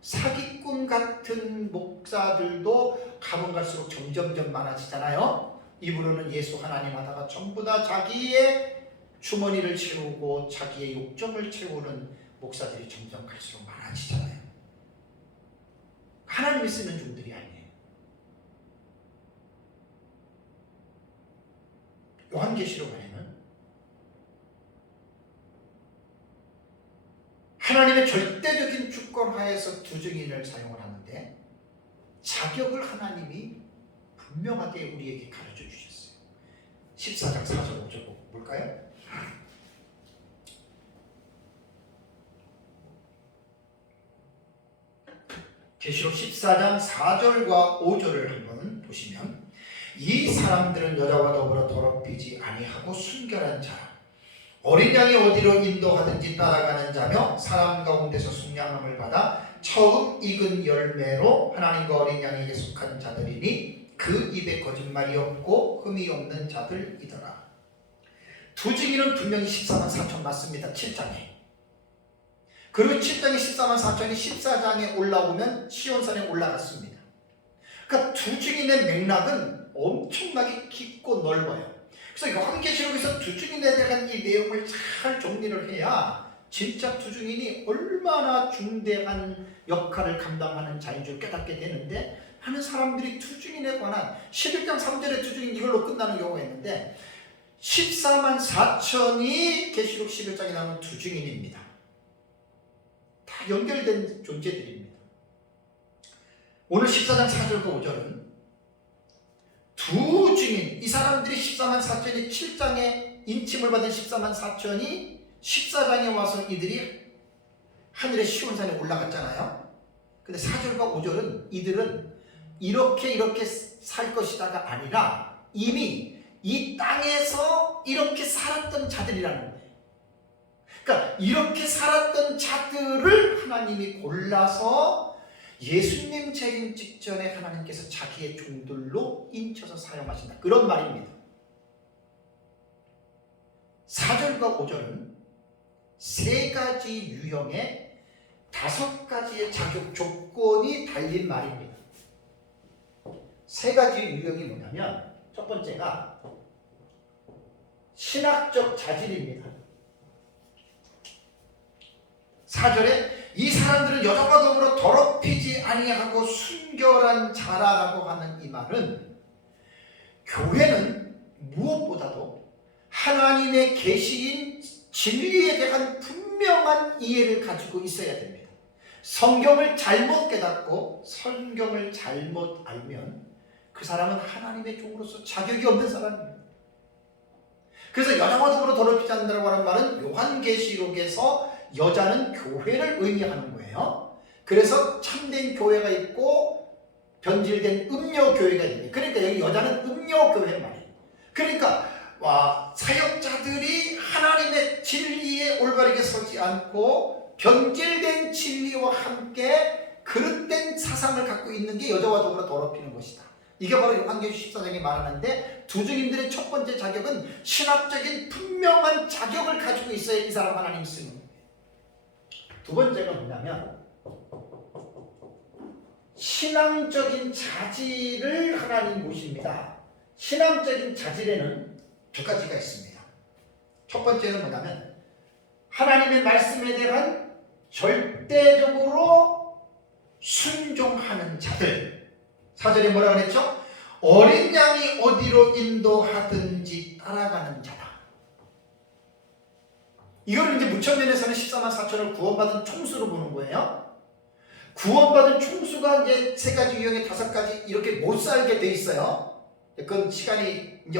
사기꾼 같은 목사들도 가면 갈수록 점점점 많아지잖아요. 입으로는 예수 하나님 하다가 전부 다 자기의 주머니를 채우고 자기의 욕정을 채우는 목사들이 점점 갈수록 많아지잖아요. 하나님이 쓰는 종들이 아니에요. 요한계시록 안에는 하나님의 절대적인 주권 하에서 두 증인을 사용을 하는데 자격을 하나님이 분명하게 우리에게 가르쳐 주셨어요. 14장 4절 5절 볼까요? 계시록 14장 4절과 5절을 한번 보시면 이 사람들은 여자와 더불어 더럽히지 아니하고 순결한 자라 어린 양이 어디로 인도하든지 따라가는 자며 사람 가운데서 속량함을 받아 처음 익은 열매로 하나님과 어린 양에게 속한 자들이니 그 입에 거짓말이 없고 흠이 없는 자들이더라. 두 증인은 분명히 14만 4천 맞습니다. 7장에. 그리고 7장에 14만 4천이 14장에 올라오면 시온산에 올라갔습니다. 그러니까 두 증인의 맥락은 엄청나게 깊고 넓어요. 그래서 요한계시록에서 두 증인에 대한 이 내용을 잘 정리를 해야 진짜 두 증인이 얼마나 중대한 역할을 감당하는 자인 줄 깨닫게 되는데, 하는 사람들이 두 증인에 관한 11장 3절의 두 증인 이걸로 끝나는 경우가 있는데 14만 4천이 계시록 11장에 나오는 두 증인입니다. 다 연결된 존재들입니다. 오늘 14장 4절과 5절은 두 증인, 이 사람들이 14만 4천이 7장에 인침을 받은 14만 4천이 14장에 와서 이들이 하늘의 시온산에 올라갔잖아요. 근데 4절과 5절은 이들은 이렇게 살 것이다가 아니라 이미 이 땅에서 이렇게 살았던 자들이라는 거예요. 그러니까 이렇게 살았던 자들을 하나님이 골라서 예수님 재림 직전에 하나님께서 자기의 종들로 인쳐서 사용하신다, 그런 말입니다. 4절과 5절은 세 가지 유형의 5가지의 자격 조건이 달린 말입니다. 세 가지 유형이 뭐냐면, 첫 번째가 신학적 자질입니다. 4절에 이 사람들은 여자와 더불어 더럽히지 아니하고 순결한 자라라고 하는 이 말은, 교회는 무엇보다도 하나님의 계시인 진리에 대한 분명한 이해를 가지고 있어야 됩니다. 성경을 잘못 깨닫고 성경을 잘못 알면 그 사람은 하나님의 종으로서 자격이 없는 사람입니다. 그래서 여자와 더불어 더럽히지 않는다고 하는 말은 요한계시록에서 여자는 교회를 의미하는 거예요. 그래서 참된 교회가 있고 변질된 음녀교회가 있는데, 그러니까 여기 여자는 음녀교회 말이에요. 그러니까 사역자들이 하나님의 진리에 올바르게 서지 않고 변질된 진리와 함께 그릇된 사상을 갖고 있는 게 여자와 더불어 더럽히는 것이다. 이게 바로 요한계시록 14장에 말하는데, 두 증인들의 첫 번째 자격은 신학적인 분명한 자격을 가지고 있어야 이 사람 하나님 쓰는 거예요. 두 번째가 뭐냐면 신앙적인 자질을 하나님 보십니다. 신앙적인 자질에는 두 가지가 있습니다. 첫 번째는 뭐냐면 하나님의 말씀에 대한 절대적으로 순종하는 자들. 4절에 뭐라고 그랬죠? 어린 양이 어디로 인도하든지 따라가는 자다. 이거를 이제 무천면에서는 14만 4천을 구원받은 총수로 보는 거예요. 구원받은 총수가 이제 세 가지 유형의 5가지 이렇게 못 살게 돼 있어요. 그건 시간이 이제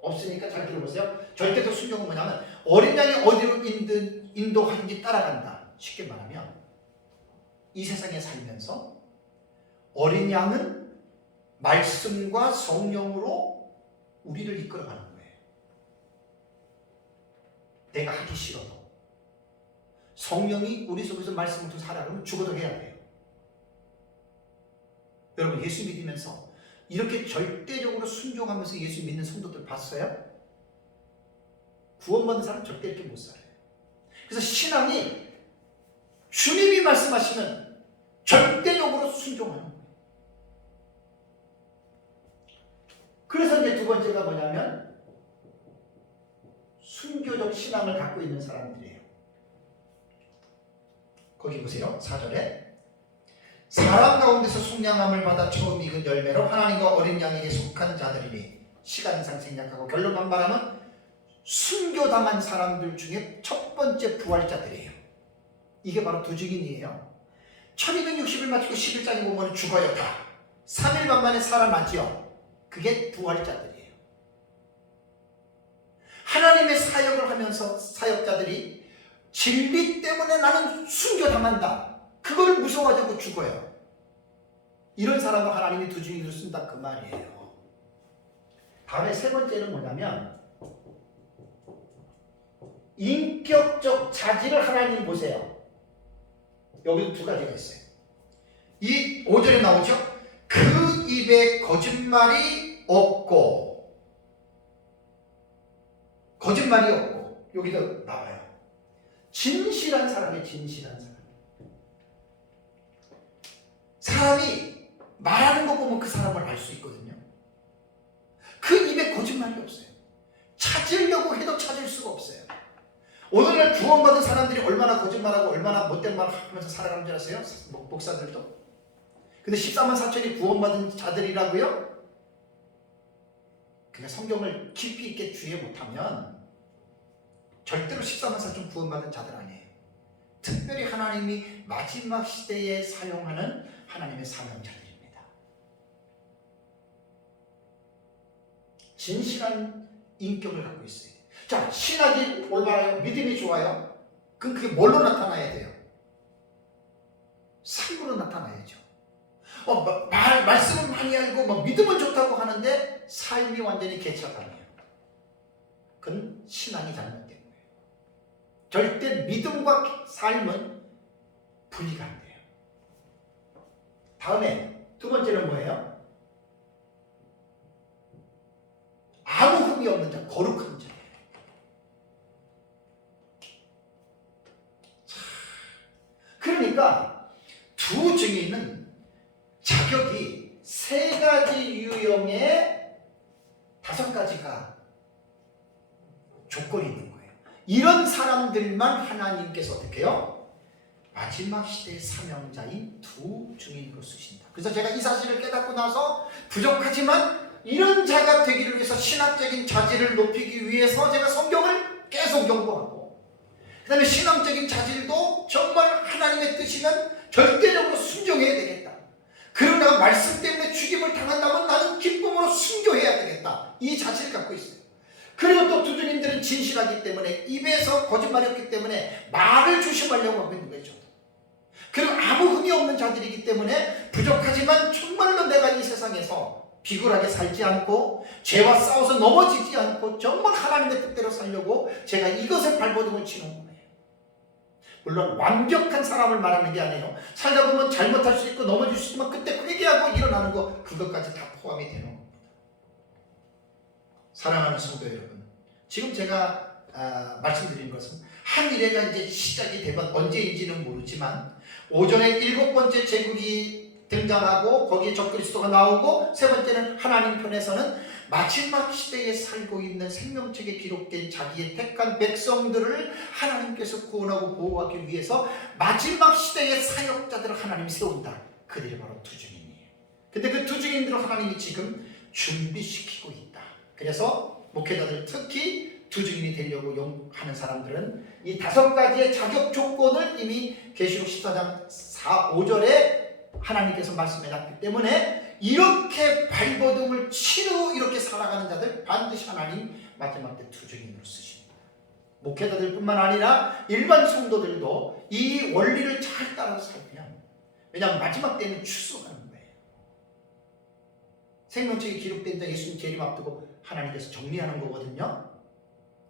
없으니까 잘 들어보세요. 절대적 순종은 뭐냐면 어린 양이 어디로 인도하든지 따라간다. 쉽게 말하면 이 세상에 살면서 어린 양은 말씀과 성령으로 우리를 이끌어가는 거예요. 내가 하기 싫어도 성령이 우리 속에서 말씀을 통해 살아가면 죽어도 해야 돼요. 여러분, 예수 믿으면서 이렇게 절대적으로 순종하면서 예수 믿는 성도들 봤어요? 구원받는 사람 절대 이렇게 못 살아요. 그래서 신앙이 주님이 말씀하시면 절대적으로 순종하는 거예요. 그래서 이제 두 번째가 뭐냐면 순교적 신앙을 갖고 있는 사람들이에요. 거기 보세요. 4절에 사람 가운데서 속량함을 받아 처음 익은 열매로 하나님과 어린 양에게 속한 자들이니 시간상 생략하고 결론만 말하면 순교당한 사람들 중에 첫 번째 부활자들이에요. 이게 바로 두 증인이에요. 1260일 마치고 11장에 보면 죽어요. 다 3일 반 만에 살아나죠. 그게 부활자들이에요. 하나님의 사역을 하면서 사역자들이 진리 때문에 나는 순교당한다, 그거를 무서워하지 않고 죽어요. 이런 사람을 하나님이 두 증인으로 쓴다, 그 말이에요. 다음에 세 번째는 뭐냐면 인격적 자질을 하나님 보세요. 여기도 두 가지가 있어요. 이 5절에 나오죠. 그 입에 거짓말이 없고, 여기도 나와요. 진실한 사람이 진실한 사람. 사람이 말하는 거 보면 그 사람을 알 수 있거든요. 그 입에 거짓말이 없어요. 찾으려고 해도 찾을 수가 없어요. 오늘날 구원받은 사람들이 얼마나 거짓말하고 얼마나 못된 말 하면서 살아가는 줄 아세요? 목사들도. 근데 14만 4천이 구원받은 자들이라고요? 그냥 성경을 깊이 있게 주의 못하면 절대로 14만 4천 구원받은 자들 아니에요. 특별히 하나님이 마지막 시대에 사용하는 하나님의 사명자들입니다. 진실한 인격을 갖고 있어요. 자, 신학이 올바라요? 믿음이 좋아요? 그럼 그게 뭘로 나타나야 돼요? 삶으로 나타나야죠. 말씀은 많이 알고 믿음은 좋다고 하는데 삶이 완전히 개척아니에요. 그건 신앙이 잘못된 거예요. 절대 믿음과 삶은 분리가 안 돼요. 다음에 두 번째는 뭐예요? 아무 흠이 없는 자, 거룩한 자. 그러니까 두 증인은 자격이 세 가지 유형의 다섯 가지가 조건이 있는 거예요. 이런 사람들만 하나님께서 어떻게 해요? 마지막 시대의 사명자인 두 증인으로 쓰신다. 그래서 제가 이 사실을 깨닫고 나서 부족하지만 이런 자가 되기를 위해서 신학적인 자질을 높이기 위해서 제가 성경을 계속 연구하고 그 다음에 신앙적인 자질도 정말 하나님의 뜻이면 절대적으로 순종해야 되겠다. 그리고 내가 말씀 때문에 죽임을 당한다면 나는 기쁨으로 순교해야 되겠다. 이 자질을 갖고 있어요. 그리고 또 두 주님들은 진실하기 때문에 입에서 거짓말이 없기 때문에 말을 조심하려고 하고 있는 거죠. 그리고 아무 흠이 없는 자들이기 때문에 부족하지만 정말로 내가 이 세상에서 비굴하게 살지 않고 죄와 싸워서 넘어지지 않고 정말 하나님의 뜻대로 살려고 제가 이것을 발버둥을 치는 거예요. 물론 완벽한 사람을 말하는 게 아니에요. 살다 보면 잘못할 수 있고 넘어질 수 있지만 그때 회개하고 일어나는 거 그것까지 다 포함이 되는 겁니다. 사랑하는 성도 여러분, 지금 제가 말씀드린 것은 한 일회가 이제 시작이 되면 언제인지는 모르지만 오전에 7번째 제국이 등장하고 거기에 적그리스도가 나오고 세 번째는 하나님 편에서는 마지막 시대에 살고 있는 생명책에 기록된 자기의 택한 백성들을 하나님께서 구원하고 보호하기 위해서 마지막 시대의 사역자들을 하나님이 세운다. 그들이 바로 두 증인이에요. 근데 그 두 증인들을 하나님이 지금 준비시키고 있다. 그래서 목회자들 특히 두 증인이 되려고 하는 사람들은 이 다섯 가지의 자격 조건을 이미 계시록 14장 5절에 하나님께서 말씀해 놨기 때문에 이렇게 발버둥을 치고 이렇게 살아가는 자들 반드시 하나님 마지막 때 두 증인으로 쓰십니다. 목회자들 뿐만 아니라 일반 성도들도 이 원리를 잘 따라서 살면, 왜냐하면 마지막 때는 추수하는 거예요. 생명책이 기록된 자 예수님 재림 앞두고 하나님께서 정리하는 거거든요.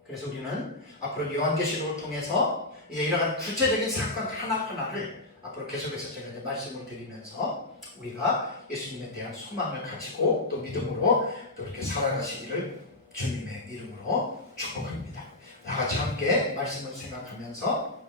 그래서 우리는 앞으로 요한계시록을 통해서 이러한 구체적인 사건 하나하나를 앞으로 계속해서 제가 이제 말씀을 드리면서 우리가 예수님에 대한 소망을 가지고 또 믿음으로 또 이렇게 살아가시기를 주님의 이름으로 축복합니다. 다 같이 함께 말씀을 생각하면서